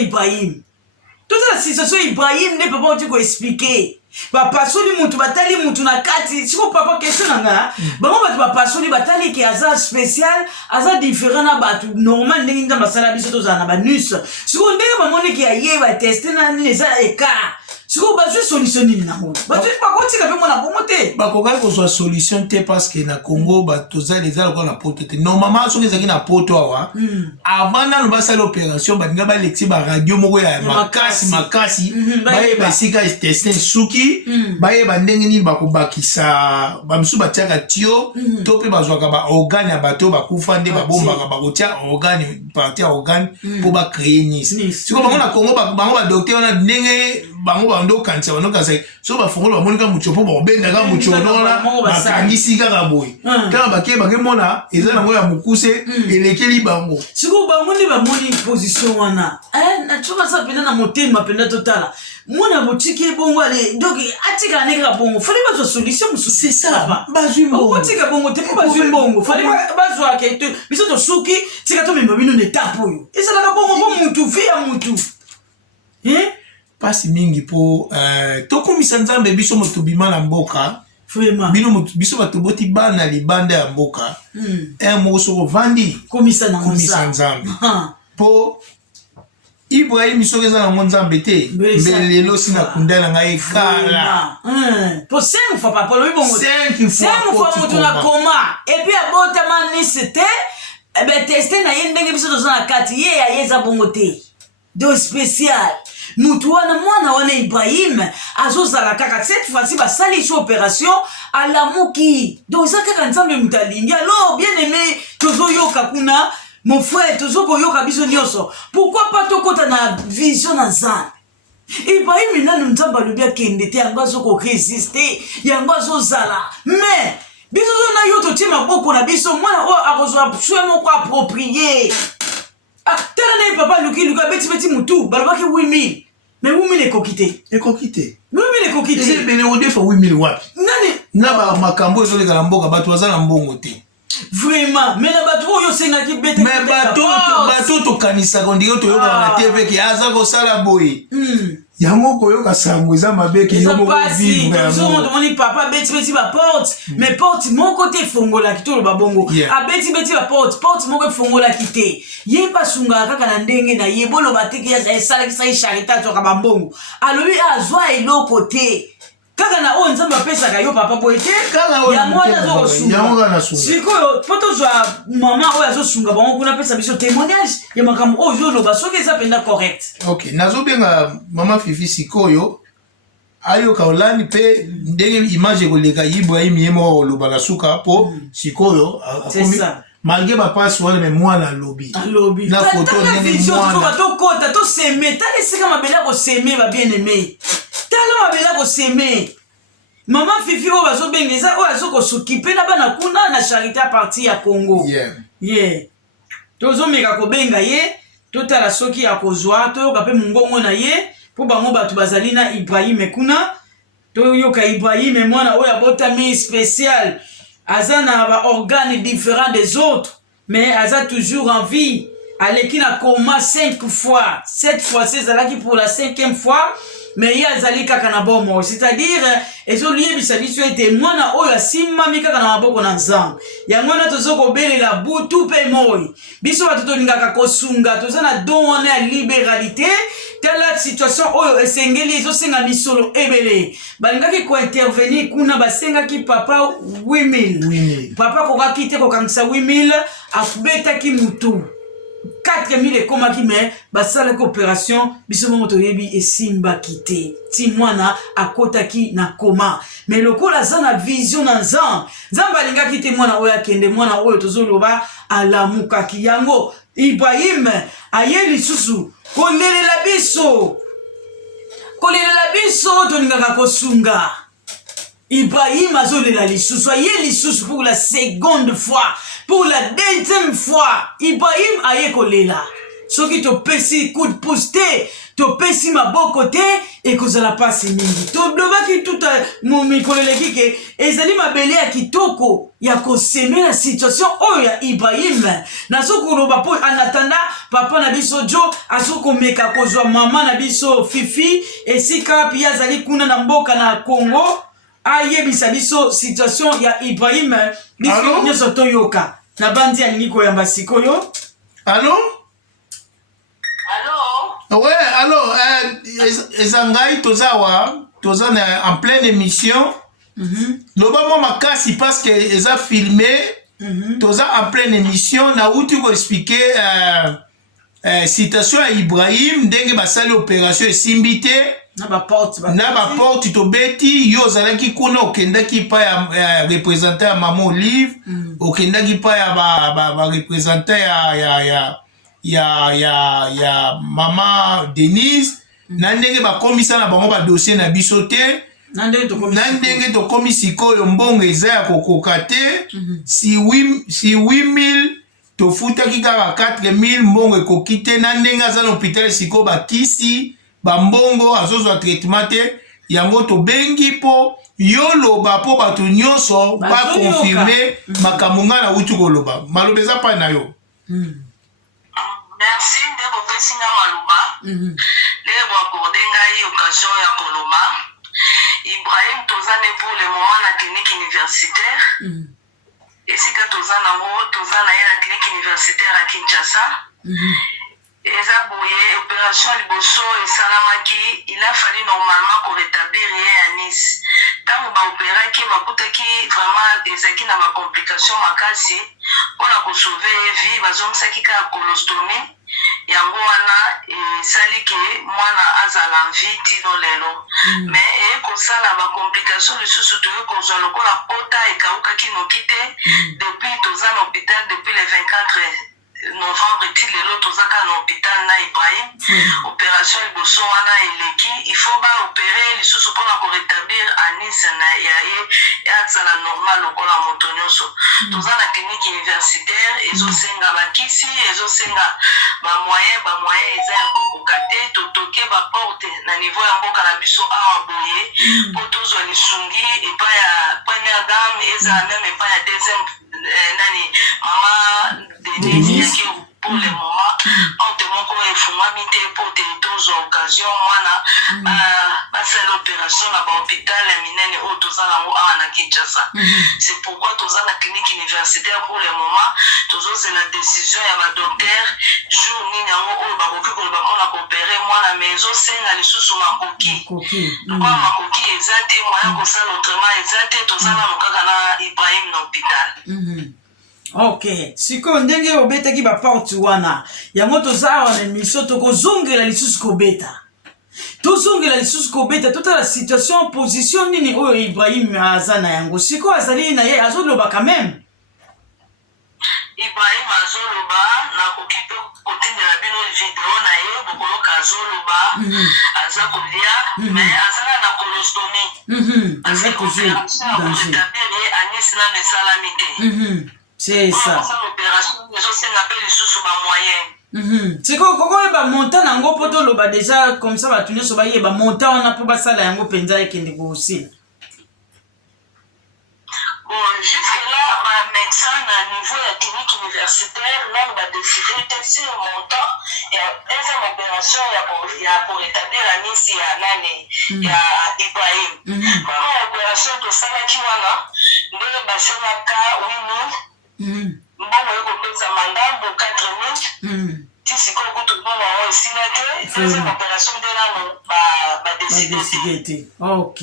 ya Ibrahim nde papa oti koexplike bapasoli mutu batali mutu na kati siko papa question nanga bango bato bapasoli batali ke aza spécial aza différent na bato normal ndenge nzambe asala biso tozala na banus siko ndenge bamoni ke aye bateste na nini eza écart siko bazwi solution nini nango bakotika mpe mwana bongo te te. Bakoka ko soit solution te parce que na Congo ba toza les ala ko na poto te. Normalement so ezaki na poto awa. Avant na no basala opération ba nga ba lexi ba radio moko ya makasi. Ba ye ba sika testing suki. Ba ye ba ndenge ni bakobakisa ba msu ba tiaka tio to pe bazwaka ba organe ya bato ba kufa nde ba bomba ba kotia organe partie organe pour ba créer Nice. Siko bango na Congo bango ba docteur na ndenge bango ba ndo kanisa bango kanisa so ba fongo ba monika muchopo ba benda ka muchono na ba kangisi kaka boy kaka ba ke mona eza na ngo ya mukuse elekeli bango siko bango ni ba moni position wana na choba sa pena na motema pena totala mona botiki bongo ale donc atika neka bongo fali ba solution musu c'est ça bazwi bongo otika bongo te bazwi bongo fali bazwa ke to biso to suki tika to memba bino netapo yo esa la bongo ko mutu via mutu pasi mingi po tokomisa nzambe biso moto bima na mboka vraiment bino moto biso bato boti bana libanda ya mboka moko soko vandi komisa nzambe po Ibrahim soki eza nango nzambe te mbelelo sina kunda na ngai ekala po 5 fois papa lobi bongo 5 fois moto na koma et puis abotama Nice te ebe teste na ye ndenge biso toza na kati ye ayeza bongo te do spécial mutu wana mwana wana Ibrahim azozala kaka cette fois-ci basali so opération alamuki donc ça kaka nzambe mutu alingi alors bien aimé tozoyoka kuna mon frère tozokoyoka biso nyonso pourquoi pas tokota na vision na nzambe Ibrahim nanu nzambe alobi akende te yango azokoresiste yango azozala mais biso na yo totie maboko na biso mwana oyo akozwa swe moko approprié tala na papa luki beti mutu balobaki 8000 mais 8000 ekokite 8000 ekokite eze bene odefa 8000 wapi nani na ba makambo ezoleka na mboka bato baza na mbongo te vraiment mais na bato oyo sengaki bete mais bato tokanisa kondiko toyoka na TV ki aza kosala boye yango koyoka sango eza mabe ki yo moko vivre yango tomoni papa beti ba porte mais porte moko te fongola kitolo babongo abeti ba porte moko fongola kite ye pasunga kaka na ndenge na ye bolo batiki ya esala kisai charité to ka babongo alobi azwa eloko te kaka na o nzamba pesa ka yo papa boye te yango azo sunga sikoyo poto zwa mama o azo sunga bango kuna pesa biso témoignage ya makambo o yo lo basoki eza penda correct OK nazo benga mama Fifi sikoyo ayo kaolani pe ndenge image koleka Ibrahim yemo lo bala suka po sikoyo malgré ba passe wala mais moi na lobby na photo ndenge moi to kota to seme tali sika mabela ko seme ba bien aimé tala mabela ko seme Maman Fifi o bazo bengeza o azo ko s'occuper na bana kuna na charité à partir ya Congo tozo meka ko benga ye totala soki ya kozwa to yoka pe mungongo na ye po bango batu bazali na Ibrahim kuna to yoka Ibrahim mwana o ya botami spécial azana ba organes différents des autres mais aza toujours en vie aleki na coma 5 fois cette fois c'est zalaki pour la 5e fois mais il y a zali kaka na bomo c'est-à-dire ezoliye bisabiso ete mwana oyo asimami kaka na maboko na nzambe yango na tozoko belela butu pe moi biso bato tolingaka kosunga toza na don wana ya libéralité tala situation oyo esengeli ezosenga misolo ebele balingaki kointervenir kuna basengaki papa 8000 papa kokaki te kokangisa 8000 akubetaki mutu 4000 ekomaki mais basalaki opération biso mongo toyebi esimba kite ti mwana akotaki na koma mais lokola aza na vision na nzambe alingaki te mwana oyo akende mwana oyo tozoloba alamukaki yango Ibrahim aye lisusu kolelela biso tolingaka kosunga Ibrahim azolela lisusu aye lisusu pour la seconde fois pour la deuxième fois Ibrahim aye kolela soki topesi coup de pouce te topesi maboko te ekozala pasi mingi tolobaki tuta mikolo eleki ke ezali mabele ya kitoko ya koseme na situation oyo ya Ibrahim nazokoloba po anatanda papa na biso Jo azokomeka kozwa mama na biso Fifi esika pi azali kuna na mboka na Congo ayebisa biso situation ya Ibrahim biso nyonso toyoka na bandi alingi koyamba sikoyo. Allô? Ouais, alors, Ezangai toza en pleine émission. loba moi makasi parce que eza filmé toza en pleine émission na uti ko expliquer citation ya Ibrahim ndenge basali opération esimbi te na ba porte tobeti yo ozalaki kuna okendaki pa ya représentant ya Maman Olive okendaki pa ya ba représentant ya Maman Denise na ndenge bakomisa na bango ba dossier na biso te na ndenge tokomi sikoyo mbongo eza ya kokoka te si 8000 tofutaki kaka 4000 mbongo ekoki te na ndenge aza na hôpital sikoyo bakisi bambongo azozwa traitement te yango tobengi po yo loba po bato nyonso bakonfirme makambo nga na uti koloba maloba eza pa na yo. Merci nde bopesi nga maloba lelo boakorde ngai occasion ya koloba. Ibrahim toza ne pour le moment na clinique universitaire esika toza nango toza na ye na clinique universitaire à Kinshasa. Eza boye opération liboso esalamaki il a fallu normalement ko rétablir ye à Nice. Tango ba opéraki bakutaki vraiment ezaki na ba complication makasi mpona kosauve vie bazongisaki kaka colostomie yango wana esali ke mwana azala vie tino lelo mais ekosala ba complication lisusu toye kozwa lokola pota ekaukaki noki te depuis toza na hôpital depuis le 24 novembre ti lelo tozaka na hôpital na Ibrahim opération liboso wana eleki il faut ba opérer lisusu mpona korétablir anis na ya ye azala normal lokola moto nyonso toza na clinique universitaire ezosenga bakisi ezosenga bamoyen eza ya kokoka te totoke baporte na niveau ya mboka na biso awa boye mpo tozwa lisungi epai ya première dame ezala meme epai ya deuxième nani Maman Denise pour le moment porte moko efungwami te po te tozwa occasion mwana basala opération na bahôpital ya minene oyo toza nango awa na Kinshasa. C'est pourquoi toza na clinique universitaire pour le moment tozozela décision ya badocteur jour nini yango oyo bakoki koloba mpona koopere mwana mais ezosenga lisusu makoki lokola makoki eza te moyen kosala autrement eza te toza nano kaka na Ibrahim na hôpital. Ok, siko ndenge obetaki baporte wana yango toza awa na émission tokozongela lisusu kobeta totala situation position nini oyo Ibrahim aza na yango siko azali na ye azoloba quand même Ibrahim azoloba nakoki mpe kotindela bino video na ye bokoloka azoloba aza kolia mais azala na colostomie aza toujours danger anis nano esalami te. C'est ça. C'est quoi ba montant nango poto loba déjà comme ça ba tunyo so ba ye ba montant on a pour basala yango penza ekende ko aussi. Bon, jusque là ba médecin na niveau ya clinique universitaire même ba décider sur montant et deuxième opération ya pour établir la mise ya nani ya Ibrahim. Comme opération to sala ki wana ndele basema ka 8000 mbongo ekopesa mandambo 4000 tisiko kutu mbongo esila te deuxième opération nde nano badeside te. Ok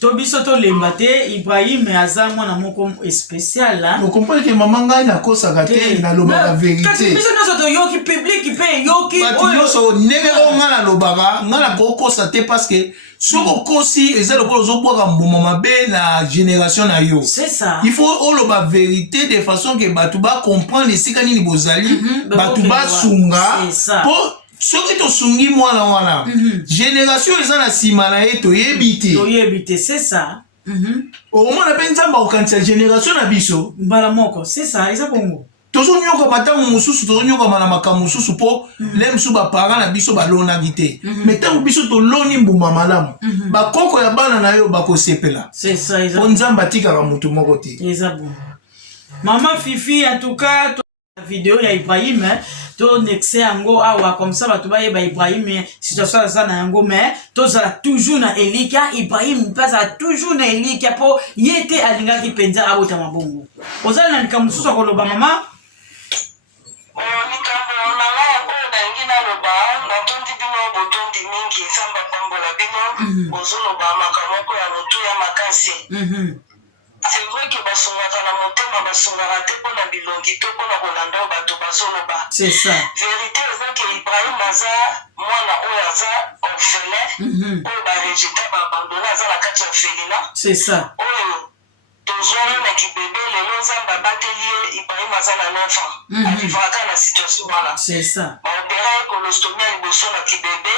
to biso tolemba te Ibrahim aza mwana moko spécial okomprendre ke mama ngai nakosaka te nalobaka vérité biso nyonso toyoki public mpe yoki bato nyonso ndenge oyo ngai nalobaka ngai nakokosa te parce que soki okosi eza lokola ozobwaka mbuma mabe na génération na yo. C'est ça. Il faut oloba vérité de façon que bato bacomprendre esika nini bozali bato basunga po soki tosungi mwana wana génération eza na nsima na ye toyebi te c'est ça. omona mpe nzambe akokanisa génération na biso mbala moko c'est ça eza bongo tozonyokama ntango mosusu tozonyokama na makambo mosusu mpo le mosusu baparent na biso balonaki te me ntango biso toloni mbuma malamu bakoko ya bana na yo bakosepela mpo nzambe atikaka motu moko te. Eza bon. Maman Fifi en tout cas vidéo ya Ibrahim to nexe yango awa comme ça bato bayeba Ibrahim situation aza na yango mais tozala toujours na elika Ibrahim pasa toujours na elika po yete alingaki penza abota mabongo ozala na likambo mosusu akoloba mama. Likambo nanga yango nalingi naloba natondi bino botondi mingi mingi nzambe apambola bino ozoloba makambo ya motu ya makasi. C'est vrai que basongaka na motema basongaka te mpona bilongi to mpona kolanda oyo bato bazoloba. C'est ça. Vérité eza ke Ibrahim aza mwana oyo aza orphelin oyo barejeta baabandone aza na kati ya orphelinat. C'est ça. Oyo tozwa ye na kibebe lelo nzambe abateli ye Ibrahim aza na 9 ans avivaka na situation wana. C'est ça. baopera ye kolostomie ya liboso na kibebe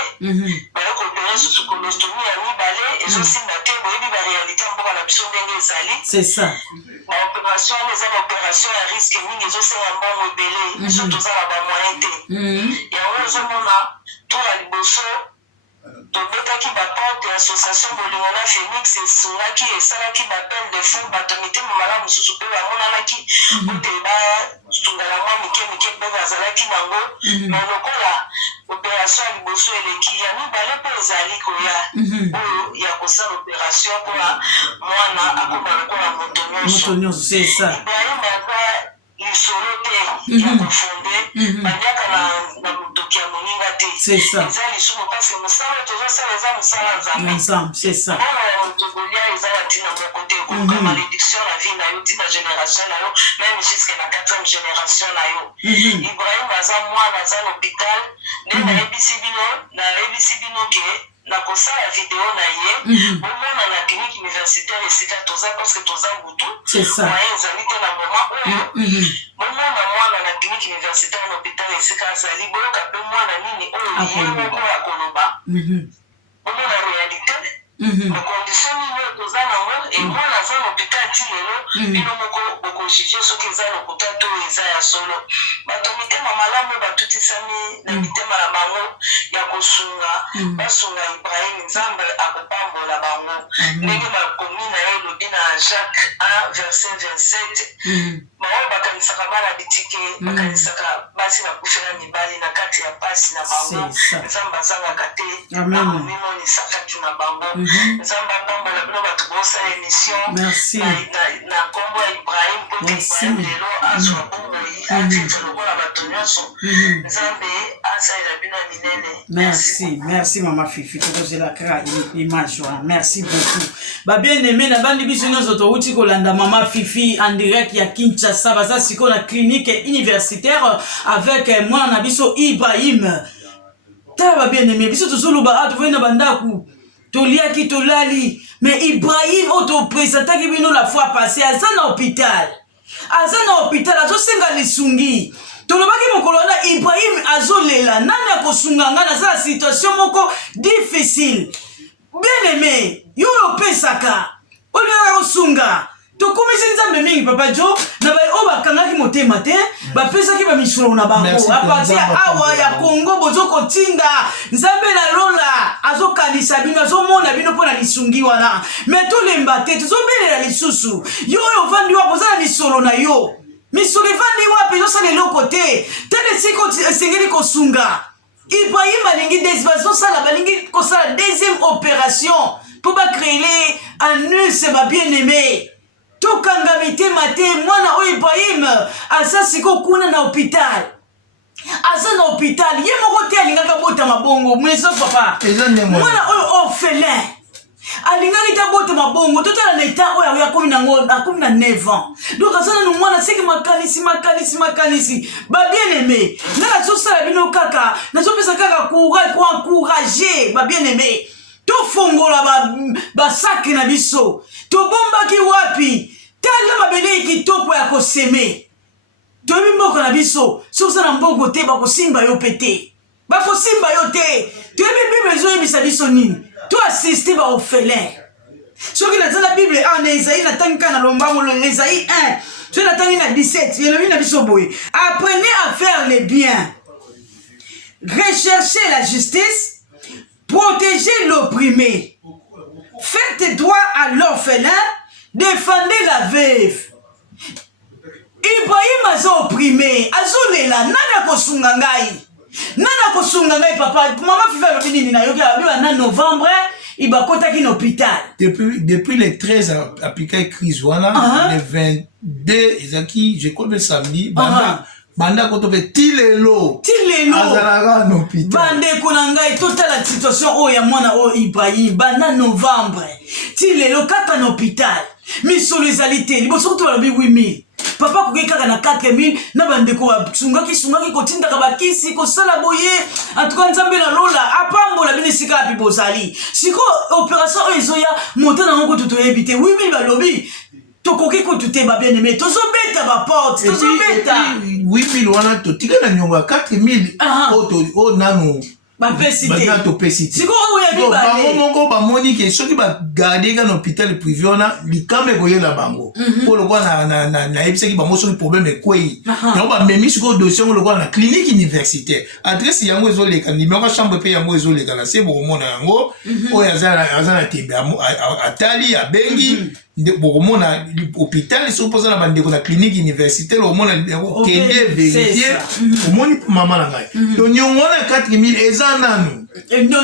baye koopera susu kolostomie ya mibale ezosimba te boyebi barealité mboka na biso ndenge ezali. C'est ça. baopération wana eza baopération ya risque mingi ezosenga mbongo ebele biso toza na bamoyen te yango ozomona tour ya liboso tobetaki baporte ya association bolingo na Phoenix esungaki esalaki bapele de fond bato mitema malamu mosusu mpe bamonanaki ote basungala mwa mike mpe bazalaki nango na lokola opération ya liboso eleki ya mibale mpe ezali koya oyo ya kosala opération mpona mwana akoma lokola moto nyonso. Ibrahim aza lisolo te ya kofonde banyaka na motoki ya moninga te eza lisumu parce mosala tozosala eza mosala nzambe mpona ya motogolia eza ya ntina moko te ekoluka malédiction na vie na yo ntina génération na yo même jusque na 4e génération na yo. Ibrahim aza mwana aza na hôpital nde nayebisi bino ke na kosala video na ye omona na clinique universitaire esika toza parce que toza butu moyen ezali te na moma oyo bomona mwana na clinique universitaire na hôpital esika azali boyoka mpe mwana nini oyo ye moko ya koloba bomona réalité bacondition nini oyo toza nango emwana aza na hôpital ti lelo bino moko bokojuge soki eza lokuta to eza ya solo. bato mitema malamu batutisami na mitema na bango ya kosunga basunga Ibrahim nzambe akopambola bango ndenge bakomi na ye elobi na Jacques 1 verset 27 bango bakanisaka bana bitike bakanisaka basi bakufela mibali na kati ya pasi na bango nzambe azangaka te akomimonisaka tu na bango nzambe apambola bino bato bosala émission na nkombo ya Ibrahim mpo Ibrahim lelo azwa bomoi atita lokola bato nyonso nzambe asalela bino ya minene. Merci mama Fifi tokozela kaka image wana. Merci beaucoup babien-aimé na bandi biso nyonso touti kolanda mama Fifi en direct ya Kinshasa baza siko na clinique universitaire avec mwana na biso Ibrahim. Tala babien-aimé biso tozoloba atovoyi na bandaku toliaki tolali mais Ibrahim oto présentaki bino la fois passée aza na hôpital azosenga lisungi tolobaki mokolo wana Ibrahim azolela nani akosunga nga naza na situation moko difficile. Bien-aimé yo opesaka olingaka kosunga tokomisi nzambe mingi papa Jo na baye oyo bakangaki motema te bapesaki bamisolo na bango apartir awa ya Congo bozokotinda nzambe na lola azokanisa bino azomona bino mpona lisungi wana me tolemba te tozobelela lisusu yo oyo ovandi wapo oza na misolo na yo misolo evandi wapi ezosala eloko te tene siko esengeli kosunga. Ibrahim alingi balingi kosala deuxième opération mpo bacréele anus ba bien-aimé tokanga mitema te mwana oyo Ibrahim aza siko kuna na hôpital ye moko te alingaka botama bongo mweso papa mwana oyo orphelin alingaki te botama bongo totala na eta oyo akomi na 9 ans donc aza nanu mwana seki makanisi babien-aimé nga nazosala bino kaka nazopesa kaka koencourage babien-aimé tofongola basaki na biso tobombaki wapi tala mabele kitoko ya koseme toyebi mboka na biso soki oza na mbongo te bakosimba yo mpe te toyebi bible ezoyebisa biso nini toasiste baorphelin soki naza na bible na Esaïe natangi kaka na lombango Esaïe 1 soki natangi na 17 elobi na biso boye apprenez à faire le bien, recherchez la justice, protégez l'opprimé, faites droit à l'orphelin, défendez la veuve. Ibrahim aza opprimé azolela nani akosunga ngai papa mama Fifi alobi nini nayoki alobi na novembre ibakotaki na hôpital depuis le 13 appliqué crise wana le 22 ezaki je crois le samedi banda banda ko to pe tilelo azalaka no hôpital bande ko na ngai totala situation oyo ya mwana oyo Ibrahim banda novembre tilelo kaka na hôpital misolo ezali te liboso kutu balobi 8000 papa koki kaka na 4000 na bandeko basungaki kotindaka bakisi kosala boye antuka nzambe na lola apambola bino esika yapi bozali siko opération oyo ezoya monta nango kutu toyebi te 8000 balobi tokoki kutu te babieneme tozobeta baporte tozobeta 8000 wana totika na nyongo ya 4000 oyo nanu bana topesi te bango moko bamoni ke soki bagarde ka na hôpital privé wana likama ekoyela bango mpo lokola nayebisaki bango soki problème ekwei yango bamemi sikoyo dossier yango lokola na clinique universitaire adresse yango ezoleka nimero chambre mpe yango ezoleka na se bokomona yango oyo aza na tembe atali abengi bokomona hôpital soki mpoza na bandeko na clinique universitaire okomona kende vérifie omoni mama na ngai to nyongo wana 4000 eza nanu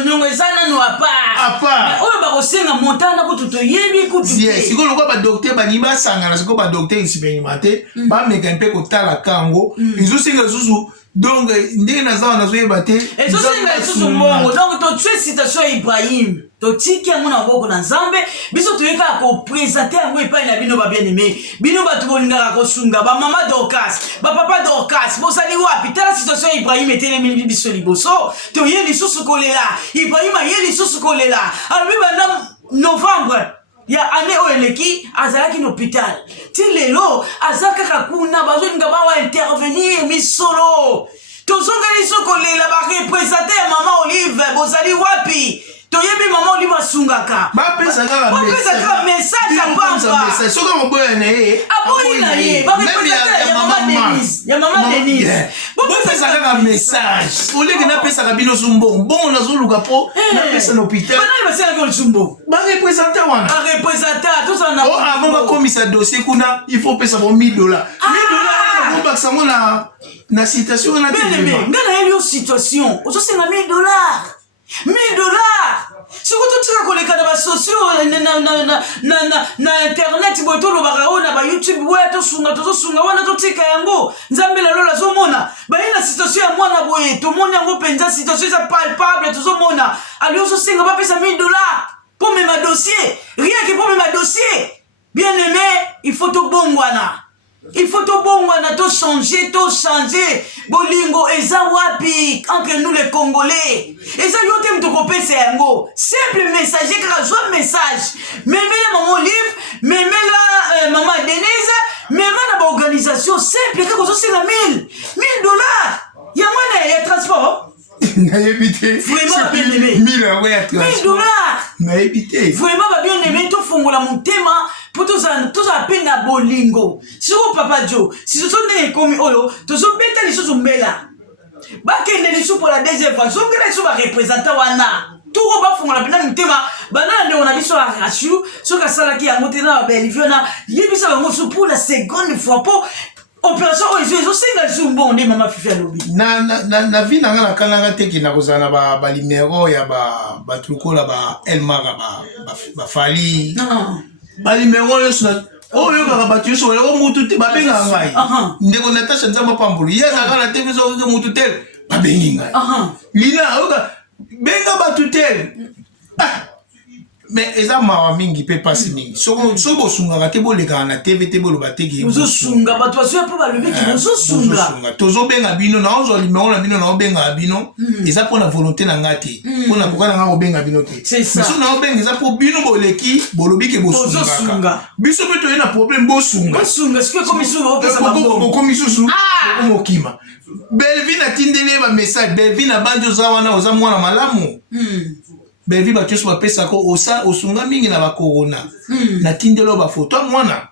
nyongo eza nanu apart oyo bakosenga montana kutu toyebi kutu te sikoyo lokola badokter balingi basangana sikoyo badokter expérimenté bameka mpe kotala kango ezosenga lisusu donc ndenge naza wana nazoyeba te ezosenga lisusu mbongo donc totue citation ya Ibrahim totiki yango na boko na nzambe biso toyekaka kopresente yango epai na bino babieneme bino bato bolingaka kosunga bamama Dorcas bapapa Dorcas bozali wapi tala situation ya Ibrahim etelemi biso liboso toye lisusu kolela Ibrahim aye lisusu kolela alobi banda novembre ya année oyo eleki azalaki na hôpital ti lelo aza kaka kuna bazolinga bawa intervenir misolo tozongeli so kolela barepresente ya mama Olive bozali wapi toyebi mama Olive asungaka bapesa kaka message apamba soki moboya na ye aboyi na ye barepresente ya mama Denise bapesa kaka message oleke napesaka bino so mbongo nazoluka mpo napesa na hôpital banani baselaki olisumbo barepresente wana barepresente tozala na avant bakomisa dossier kuna il faut pesa bo $1000 $1000 bakobakisa yango na citation wana nga nayeli yo situation ozosenga $1000 $1000 siko totika koleka na basosio na internet boye tolobaka oyo na bayoutube boye tozosunga wana totika yango nzambe lalola azomona baye na situation ya mwana boye tomoni yango mpenza situation eza palpable tozomona ali ozosenga bapesa $1000 mpo mema dossier rien que mpo mema dossier bien aimé il faut tobongwana il faut tobongwana to changer bolingo eza wapi entre nous les Congolais eza yo te mto kopesa yango simple message kaka zo message memela mama Olive memela mama Denise memela ba organisation simple kaka zo singa $1000 ya mwana ya transport nayebi te vraiment bien aimé $1000 nayebi te vraiment bien aimé tofungola motema po tozala mpe na bolingo siko papa Jo siso ndenge ekomi oyo tozobeta lisusu mbela bakende lisu mpo la deuxième fois zongela lisu barepresentant wana toko bafungola mpena mitema banana ndeko na biso ya rashu soki asalaki yango te na babelivio na yebisa bango so pour la seconde fois mpo opération oyo ezosenga lisu mbongo nde mama Fifi alobi na vi nanga nakananga te kina kozala na balimero ya bato lokola baelmara bafali balimero nyonso oyo kaka bato nyonso baleko mutu te babengaka ngai ndeko Natasha Nzambe Pambulu ye azalaka na te biso okoke mutu te babengi ngai lina oyoka benga bato te mais eza mawa mingi mpe pasi mingi soki bosungaka te bolekaka na tv te boloba teke ozosunga bato bazoya mpo balobeki bozosunga tozobenga bino naozwa limero na bino naobengaka bino eza mpo na volonté na nga te mpo na koka na nga kobenga bino te so naobenga eza mpo bino boleki bolobike bosungaka biso mpe toye na problème bokomi susu okomokima belvi natindeli ye bamessage belvi na bandi oza wana oza mwana malamu belvi bato nyonso bapesako osunga mingi na bakorona natindeli oyo bafoto ya mwana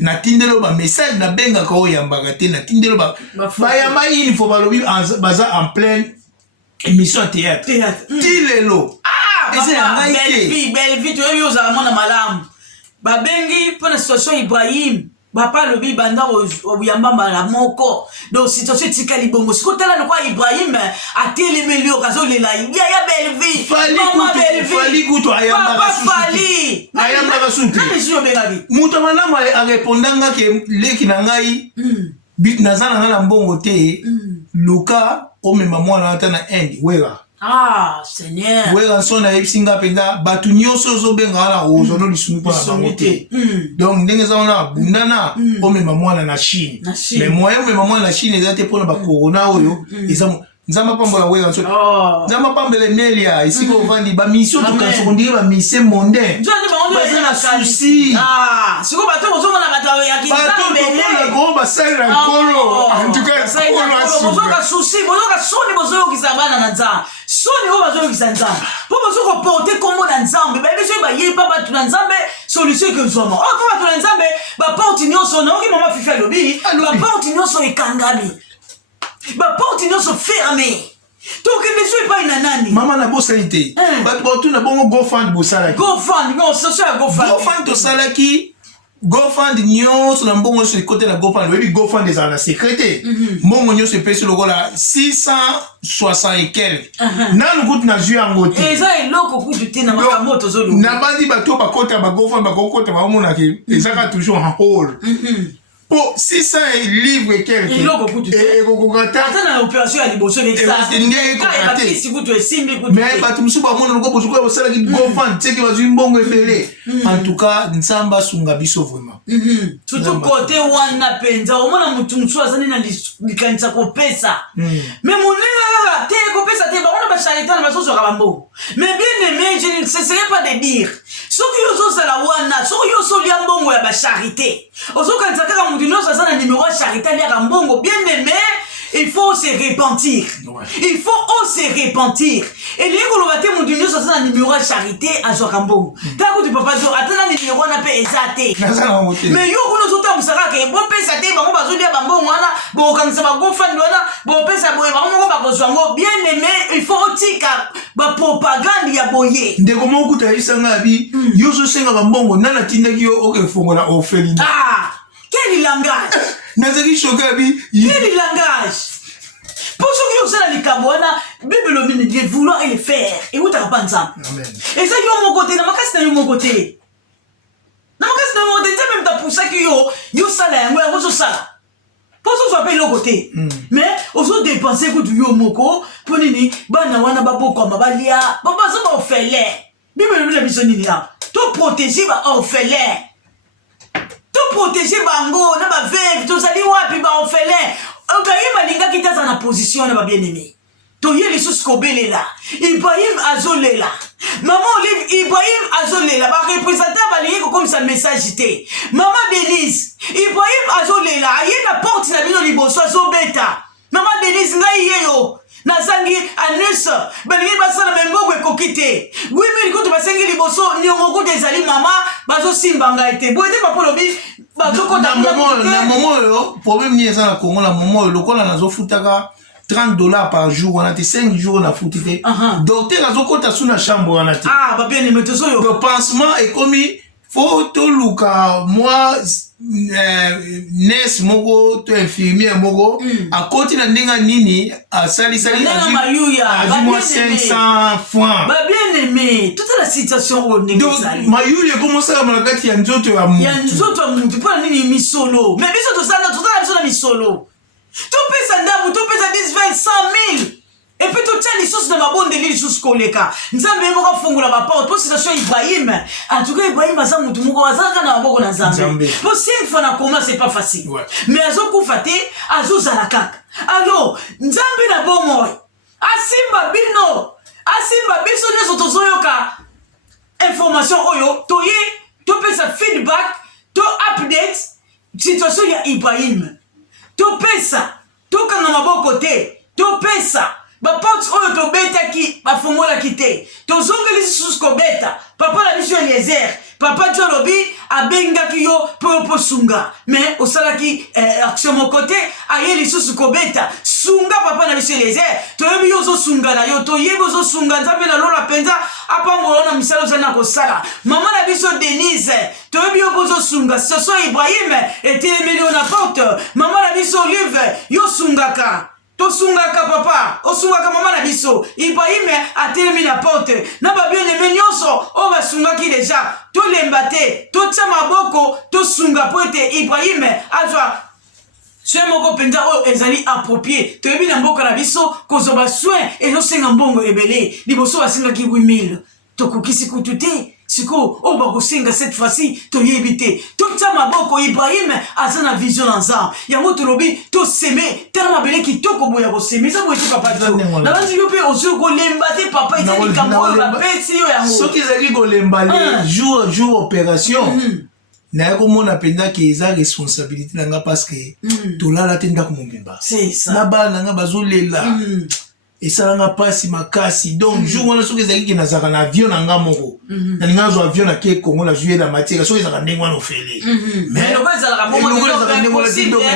natindeli oyo bamessage nabengaka oyo yambaka te natindeli oyo bayamba ini fo balobi baza en pleine émission théâtre ti lelo eza ya ngai te belvi toyebi ozala mwana malamu babengi mpo na situation Ibrahim bapa lobi banda oyamba mbala moko donc situation etikali bongo sikotala lokwa Ibrahim atelemeli okazolela ya belvi mama belvi fali kutu ayambaka nani susu obengaki mutu malamu arepondanga ke leki na ngai bit nazana na mbongo te luka o mema mwana ata na end wera ah Seigneur wera sona epsinga penza batu nyonso zo benga na ozono lisunu pa bango te donc ndenge za ona bundana o mema mwana na Chine mais moyen mema mwana na Chine ezate pona ba corona oyo ezamo nzamba pambola wera so nzamba pambele melia isiko vandi ba mission to kansondi ba mission mondain nzande ba na souci siko bato bozo mona batawe ya kinzambe mona ko ba saira koro en tout cas bozo ka souci bozo ka soni bozo yo kizabana na nzambe soni ko bazo yo kizanzambe po bozo ko porter kombo na nzambe ba biso ba yepa batu na nzambe solution que zoma o ko batu na nzambe ba porte nyonso na oki mama fifa lobi ba porte nyonso ekangami ba porte nyonso fermé donc ne suis pas une nani maman na bosalite batu batu na bongo GoFund bosalaki GoFund non c'est ça GoFund to salaki GoFund nyonso na mbongo sur côté na GoFund webi GoFund des en sécurité mbongo nyonso epesi lokola 660 et quelques nanu kutu na jus yango te eza eloko kutu te na makambo tozolo na bandi bato bakota ba GoFund bakokota baomona ke ezaka toujours en hall pour 600 livres et quelques et kokokata na opération ya liboso mais bato musu bamona loko bozuko ya bosala ki GoFund teke bazwi mbongo ebele en tout cas nzamba sunga biso vraiment surtout côté wana penza omona mutu musu azani na likanisa kopesa mais moninga te kopesa te bakona ba charité na basoso ka bambo mais bien aimé je ne cesserai pas de dire soki yozo sala wana soki yozo lia mbongo ya ba charité ozokanisa kaka mutu nyonso aza na numéro ya charité aliaka mbongo bien aimé il faut se repentir il faut se repentir elingi koloba te mutu nyonso aza na numéro ya charité azwaka mbongo taka kuti papa zo ata na numéro wana mpe eza te mais yo kuna ozotambusaka ke bopesa te bango bazolia bambongo wana bokokanisa bagofandi wana bopesa boye bango moko bakozwa yango bien aimé il faut otika bapropagande ya boye ndeko moko kuta yebisanga abi yo ozosenga bambongo nani atindaki yo okefongola orpheline quel langage nazaki choqué abi quel langage pour ceux qui osent la likambo wana bible lobini de vouloir et le faire et utaka pa nzambe et ça yo mon côté na makasi na yo mon côté na makasi na yo mon côté même ta poussaki yo sala yango yango zo sala pour ceux qui appellent le côté mais ozo dépenser kutu yo moko pour nini bana wana babokoma balia babazo ba ofele bible lobini biso nini ya to protéger ba orphelin to protéger bango na ba veuve to sali wapi ba orphelin Ibrahim alingaki taza na position na ba bien-aimé to ye lisusu kobelela Ibrahim azolela maman Olive Ibrahim azolela ba représenter balingi ko comme ça message te maman Denise Ibrahim azolela aye na porte na bino liboso azobeta maman Denise ngai yeyo nazangi anesa balingi basala bemboko ekokite oui mais quand basengi liboso nyongo ko ezali mama bazo simba ngai te boye te papa lobi bazo ko na moment yo problème ni eza na Congo na moment lokola nazofutaka $30 par jour on a 5 jours na futite docteur azokota suna chambre wana te ba bien aimé tozo yo le pansement est commis photo luka moi nurse moko to infirmière moko akoti na ndenga nini asali moi 500 francs ba bien aimé toute la situation au négociali mayuri commence à malakati ya nzoto ya mutu pour nini misolo mais biso to sana biso na misolo to pesa ndabu to pesa 10 20 100 000 et puis tout ça les choses de ma bonne délire jusqu'au leka nzambe moko fungula ba porte pour situation Ibrahim en tout cas Ibrahim aza mutu moko azaka na maboko na nzambe pour si fois na comment c'est pas facile mais azokufa te azozala kaka alors nzambe na bomo asimba biso nezo tozoyoka information oyo toye to pesa feedback to update situation ya Ibrahim to pesa to kanga maboko te to pesa ba porte oyo to beta ki ba fongola kite to zongeli lisusu ko beta papa la mission Eliezer papa Jolobi abenga ki yo po sunga mais osala ki action mon côté aye lisusu ko beta sunga papa na mission Eliezer to yebi yo zo sunga na yo to yebo zo sunga nzambe na lola penza apa ngolona misalo zana ko sala mama na biso Denise to yebi yo zo sunga ce soit Ibrahim était million na porte mama na biso Olive yo sungaka tosungaka papa osungaka mama na biso Ibrahim atelemi na porte na ba bien-aimé nyonso o basungaki déjà tolemba te totia maboko tosunga po ete Ibrahim azwa soin moko penza oyo ezali approprié toyebi na mboka na biso kozwa soin ezosenga mbongo ebele liboso basengaki 8000 tokokisi kutu te siko oyo bakosenga cette fois-ci toyebi te totia maboko Ibrahim aza na vision na nzambe yango tolobi toseme tala mabele kitoko boye ya koseme eza boye te papa to na banzi yo mpe ozwi kolemba te papa eza likambo oyo bapesi yo yango soki ezalaki kolemba le jour opération naye komona mpenza ke eza responsabilité na nga parce que tolala te ndako mobimba na bana na nga bazolela esalanga mpasi makasi donc jour wana soki ezalaki ke nazalaka na avion na nga moko nalinga nazwa avion nake kongo nazwi ye na matière soki ezalaka ndenge wana ofele eloko ezalaka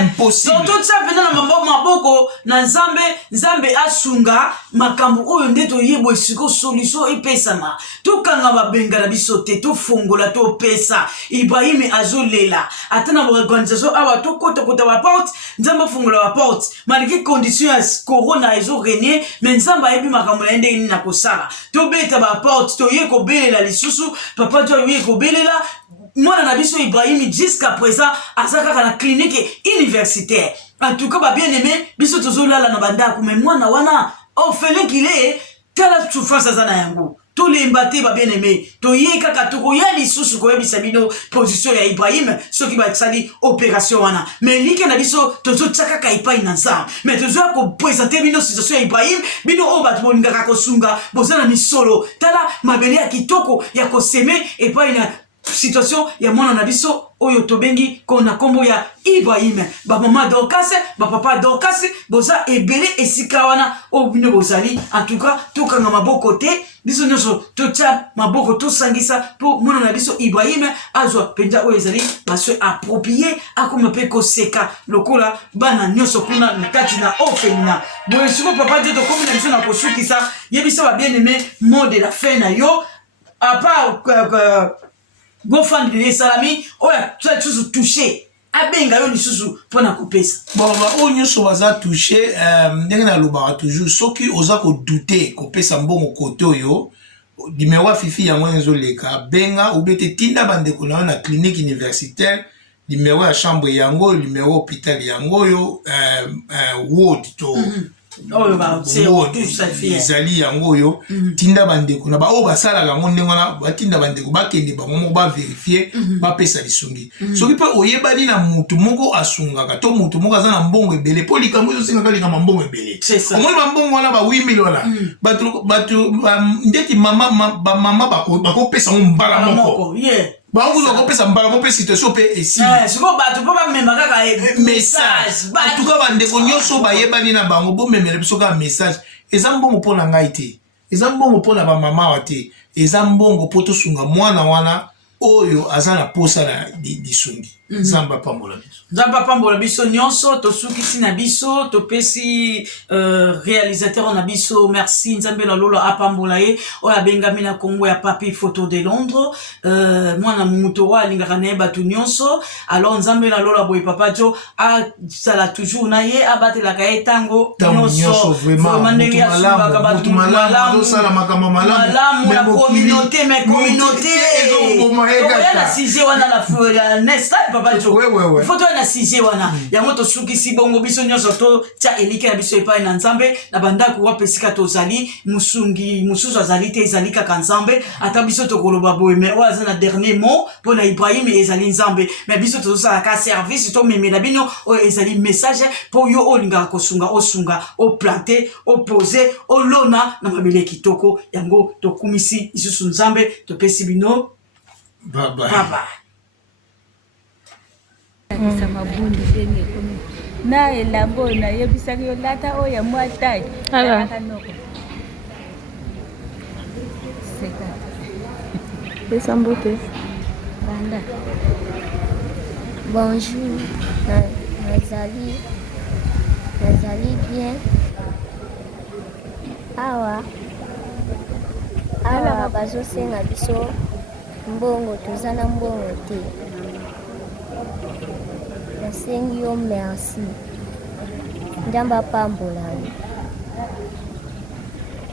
impossible totia mpena na maboko na nzambe asunga makambo oyo nde toyeba esiko solution epesama tokanga babenga na biso te tofongola topesa Ibrahim azolela ata na organisation awa tokota baporte nzambe afongola baporte malgré condition ya corona ezorenie mais nzambe ayebi makambo na ye ndenge nini na kosala tobeta baporte toye kobelela lisusu papa to aye kobelela mwana na biso Ibrahim jusqu'à présent aza kaka na clinique universitaire en tout cas ba bien aimé biso tozolala na bandako mais mwana wana orphelin qu'il est tala souffrance aza na yango tolemba te ba bien aimé toye kaka tokoya lisusu koyebisa bino position ya Ibrahim soki basali opération wana mais like na biso tozotia kaka epai na nzambe mais tozoya kopresente bino situation ya Ibrahim bino oyo bato bolingaka kosunga boza na misolo tala mabele ya kitoko ya koseme epai na situation ya mwana na biso oyo tobengi kona kombo ya Ibrahim bamama Dorcas bapapa Dorcas boza ebele esika wana oyo bino bozali en tout cas tokanga maboko te biso nyonso totia maboko tosangisa mpo mwana na biso Ibrahim azwa mpenza oyo ezali baswe approprié akoma mpe koseka lokola bana nyonso kuna na kati na orphelinat boye siko papa te tokomi na biso na kosukisa yebisa ba bien aimé mot de la fin na yo à part GoFundMe esalami oyo tusu touché abenga yo lisusu mpona kopesa bon oyo nyonso baza touché ndenge nalobaka toujours soki oza kodute kopesa mbongo kote oyo numero ya fifi yango ezoleka benga obe te tinda bandeko na yo na clinique universitaire numero ya chambre yango numero hôpital yango oyo ward to ezali yango oyo tinda bandeko na baoyo basalaka yango ndenge wana batinda bandeko bakende bango moko baverifie bapesa lisungi soki mpe oyebani na mutu moko asungaka to mutu moko aza na mbongo ebele mpo likambo ezosengaka likambo mbongo ebele omoni bambongo wana ba 8000 wana bato ndeti bamama bakopesa ngo mbala moko bango bakopesa mbala moko mpe situation mpe esiko bato mpo bamema kaka message en tout cas bandeko nyonso bayebani na bango bomemela biso kaka message eza mbongo mpo na ngai te eza mbongo mpo na bamama wa te eza mbongo mpo tosunga mwana wana oyo aza na posa na lisungi nzambe apambola biso nzambe apambola biso nyonso tosukisi na biso topesi réalisateur na biso merci nzambe na lolo apambola ye oyo abengami na kombo ya papi photo de Londres mwana moto oyo alingaka na ye bato nyonso alors nzambe na lolo aboye papa jo azala toujours na ye abatelaka ye ntango nyonso vraiment ndenge asungaka bato malamu ya communauté mais communauté okoya na sujet wana la nesta papa jo foto na sujet wana yango tosukisi bongo biso nyonso to tia elike na biso epai na nzambe na bandako wapesika tozali musungi mususu azali te ezali kaka nzambe ata biso tokoloba boye mais oyo aza na dernier mot mpo na Ibrahim ezali nzambe mais biso tozosalaka service tomemela bino oyo ezali message mpo yo olingaka kosunga osunga oplante opose olona na mabele kitoko yango tokumisi lisusu nzambe topesi bino baba sa mabundi ndenge ekomi na elamba oyo nayebisaki yo lata oyo ya mwa tai akanoko pesa mbote banda bonjour nazali bien awa bazosenga biso mbongo toza na mbongo te nasengi yo merci nzambe apambola yo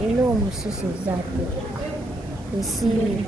eloko mosusu eza te esili